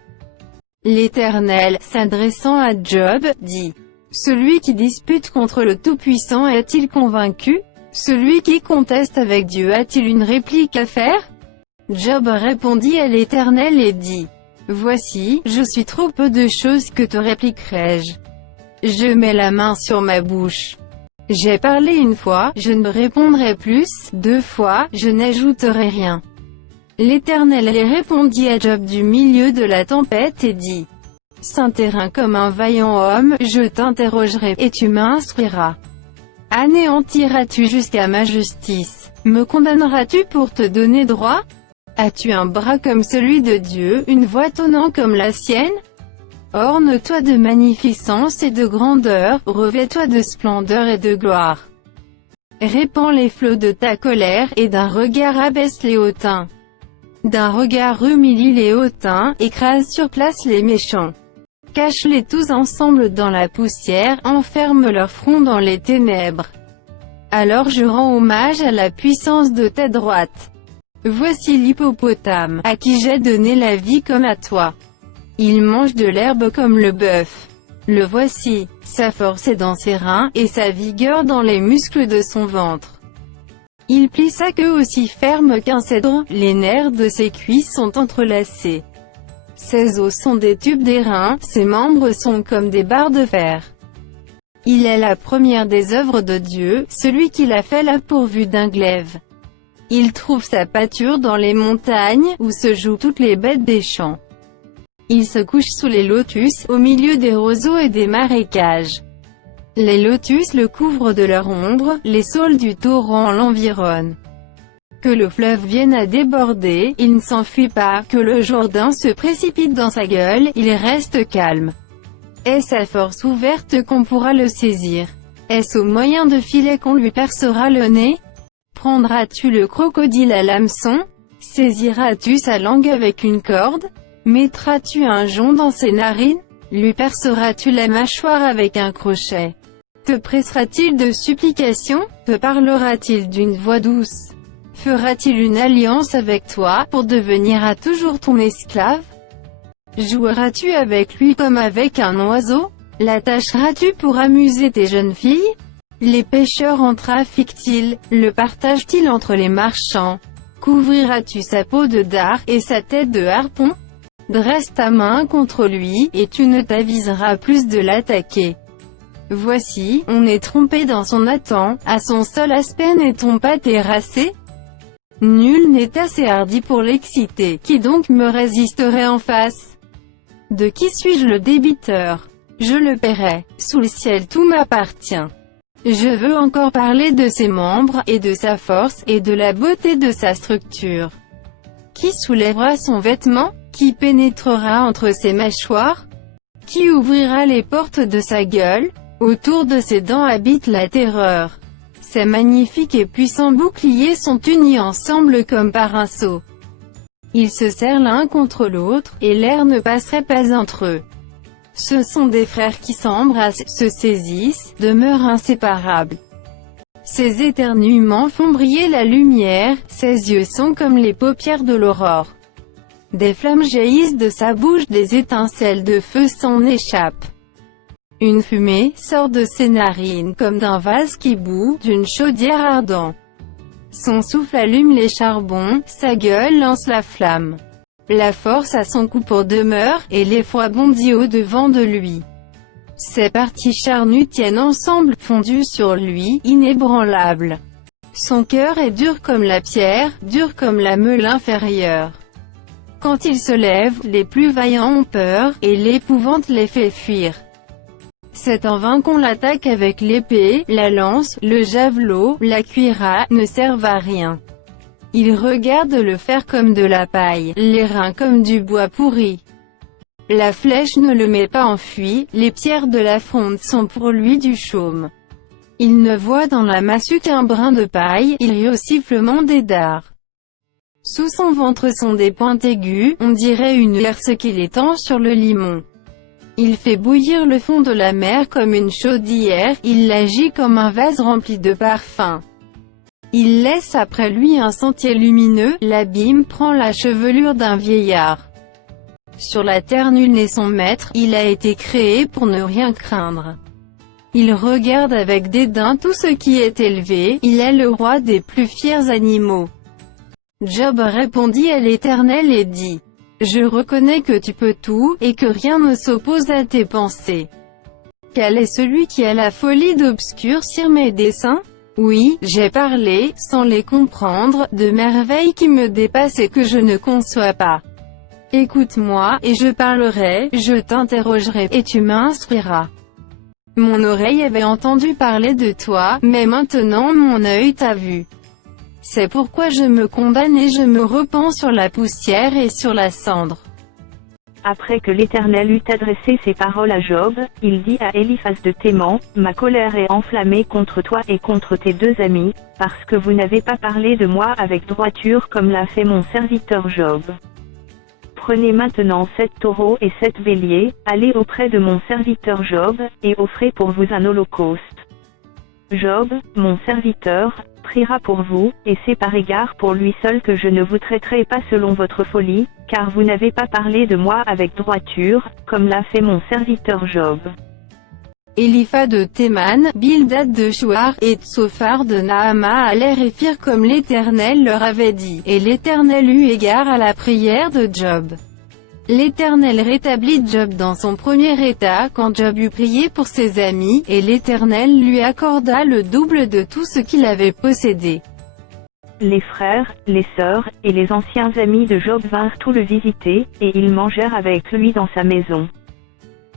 L'Éternel, s'adressant à Job, dit: Celui qui dispute contre le Tout-Puissant est-il convaincu? Celui qui conteste avec Dieu a-t-il une réplique à faire? Job répondit à l'Éternel et dit: Voici, je suis trop peu de choses que te répliquerai-je. Je mets la main sur ma bouche. J'ai parlé une fois, je ne répondrai plus, 2 fois, je n'ajouterai rien. L'Éternel répondit à Job du milieu de la tempête et dit: Saint terrain comme un vaillant homme, je t'interrogerai, et tu m'instruiras. Anéantiras-tu jusqu'à ma justice? Me condamneras-tu pour te donner droit? As-tu un bras comme celui de Dieu, une voix tonnante comme la sienne? Orne-toi de magnificence et de grandeur, revêt-toi de splendeur et de gloire. Répands les flots de ta colère, et d'un regard abaisse les hautains. D'un regard humilie les hautains, écrase sur place les méchants. Cache-les tous ensemble dans la poussière, enferme leur front dans les ténèbres. Alors je rends hommage à la puissance de ta droite. Voici l'hippopotame, à qui j'ai donné la vie comme à toi. Il mange de l'herbe comme le bœuf. Le voici, sa force est dans ses reins, et sa vigueur dans les muscles de son ventre. Il plie sa queue aussi ferme qu'un cèdre, les nerfs de ses cuisses sont entrelacés. Ses os sont des tubes d'airain, ses membres sont comme des barres de fer. Il est la première des œuvres de Dieu, celui qui l'a fait l'a pourvu d'un glaive. Il trouve sa pâture dans les montagnes, où se jouent toutes les bêtes des champs. Il se couche sous les lotus, au milieu des roseaux et des marécages. Les lotus le couvrent de leur ombre, les saules du torrent l'environnent. Que le fleuve vienne à déborder, il ne s'enfuit pas, que le Jourdain se précipite dans sa gueule, il reste calme. Est-ce à force ouverte qu'on pourra le saisir? Est-ce au moyen de filets qu'on lui percera le nez? Prendras-tu le crocodile à l'hameçon? Saisiras-tu sa langue avec une corde? Mettras-tu un jonc dans ses narines? Lui perceras-tu la mâchoire avec un crochet? Te pressera-t-il de supplications? Te parlera-t-il d'une voix douce? Fera-t-il une alliance avec toi, pour devenir à toujours ton esclave? Joueras-tu avec lui comme avec un oiseau? L'attacheras-tu pour amuser tes jeunes filles? Les pêcheurs en trafiquent-ils? Le partagent-ils entre les marchands? Couvriras-tu sa peau de dard, et sa tête de harpon? Dresse ta main contre lui, et tu ne t'aviseras plus de l'attaquer. Voici, on est trompé dans son attend, à son seul aspect n'est-on pas terrassé? Nul n'est assez hardi pour l'exciter, qui donc me résisterait en face? De qui suis-je le débiteur? Je le paierai, sous le ciel tout m'appartient. Je veux encore parler de ses membres, et de sa force, et de la beauté de sa structure. Qui soulèvera son vêtement? Qui pénétrera entre ses mâchoires? Qui ouvrira les portes de sa gueule? Autour de ses dents habite la terreur. Ses magnifiques et puissants boucliers sont unis ensemble comme par un sceau. Ils se serrent l'un contre l'autre, et l'air ne passerait pas entre eux. Ce sont des frères qui s'embrassent, se saisissent, demeurent inséparables. Ses éternuements font briller la lumière, ses yeux sont comme les paupières de l'aurore. Des flammes jaillissent de sa bouche, des étincelles de feu s'en échappent. Une fumée sort de ses narines comme d'un vase qui bout, d'une chaudière ardente. Son souffle allume les charbons, sa gueule lance la flamme. La force a son cou pour demeure, et l'effroi bondit au-devant de lui. Ses parties charnues tiennent ensemble, fondues sur lui, inébranlables. Son cœur est dur comme la pierre, dur comme la meule inférieure. Quand il se lève, les plus vaillants ont peur, et l'épouvante les fait fuir. C'est en vain qu'on l'attaque avec l'épée, la lance, le javelot, la cuirasse, ne servent à rien. Il regarde le fer comme de la paille, les reins comme du bois pourri. La flèche ne le met pas en fuite, les pierres de la fronde sont pour lui du chaume. Il ne voit dans la massue qu'un brin de paille, il rit au sifflement des dards. Sous son ventre sont des pointes aiguës, on dirait une herse qu'il étend sur le limon. Il fait bouillir le fond de la mer comme une chaudière, il l'agit comme un vase rempli de parfums. Il laisse après lui un sentier lumineux, l'abîme prend la chevelure d'un vieillard. Sur la terre nul n'est son maître, il a été créé pour ne rien craindre. Il regarde avec dédain tout ce qui est élevé, il est le roi des plus fiers animaux. Job répondit à l'Éternel et dit: Je reconnais que tu peux tout, et que rien ne s'oppose à tes pensées. Quel est celui qui a la folie d'obscurcir mes desseins? Oui, j'ai parlé, sans les comprendre, de merveilles qui me dépassent et que je ne conçois pas. Écoute-moi, et je parlerai, je t'interrogerai, et tu m'instruiras. Mon oreille avait entendu parler de toi, mais maintenant mon œil t'a vu. C'est pourquoi je me condamne et je me repens sur la poussière et sur la cendre. Après que l'Éternel eut adressé ces paroles à Job, il dit à Eliphaz de Théman: Ma colère est enflammée contre toi et contre tes deux amis, parce que vous n'avez pas parlé de moi avec droiture comme l'a fait mon serviteur Job. Prenez maintenant 7 taureaux et 7 béliers, allez auprès de mon serviteur Job, et offrez pour vous un holocauste. Job, mon serviteur, priera pour vous, et c'est par égard pour lui seul que je ne vous traiterai pas selon votre folie, car vous n'avez pas parlé de moi avec droiture, comme l'a fait mon serviteur Job. Eliphaz de Théman, Bildad de Chouar, et Tsophar de Naama allèrent et firent comme l'Éternel leur avait dit, et l'Éternel eut égard à la prière de Job. L'Éternel rétablit Job dans son premier état quand Job eut prié pour ses amis, et l'Éternel lui accorda le double de tout ce qu'il avait possédé. Les frères, les sœurs, et les anciens amis de Job vinrent tout le visiter, et ils mangèrent avec lui dans sa maison.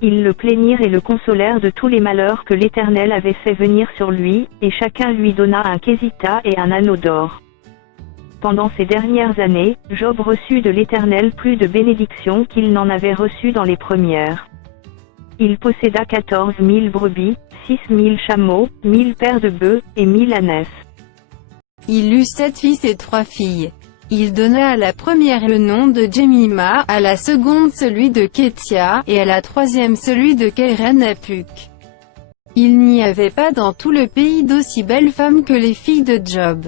Ils le plaignirent et le consolèrent de tous les malheurs que l'Éternel avait fait venir sur lui, et chacun lui donna un késita et un anneau d'or. Pendant ces dernières années, Job reçut de l'Éternel plus de bénédictions qu'il n'en avait reçues dans les premières. Il posséda 14 000 brebis, 6 000 chameaux, 1000 paires de bœufs, et 1000 ânesses. Il eut 7 fils et 3 filles. Il donna à la première le nom de Jemima, à la seconde celui de Kétia, et à la troisième celui de Kéren-Apuk. Il n'y avait pas dans tout le pays d'aussi belles femmes que les filles de Job.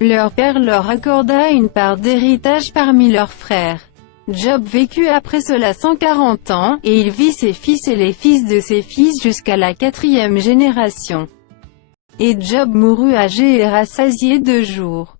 Leur père leur accorda une part d'héritage parmi leurs frères. Job vécut après cela 140 ans, et il vit ses fils et les fils de ses fils jusqu'à la 4e génération. Et Job mourut âgé et rassasié de jours.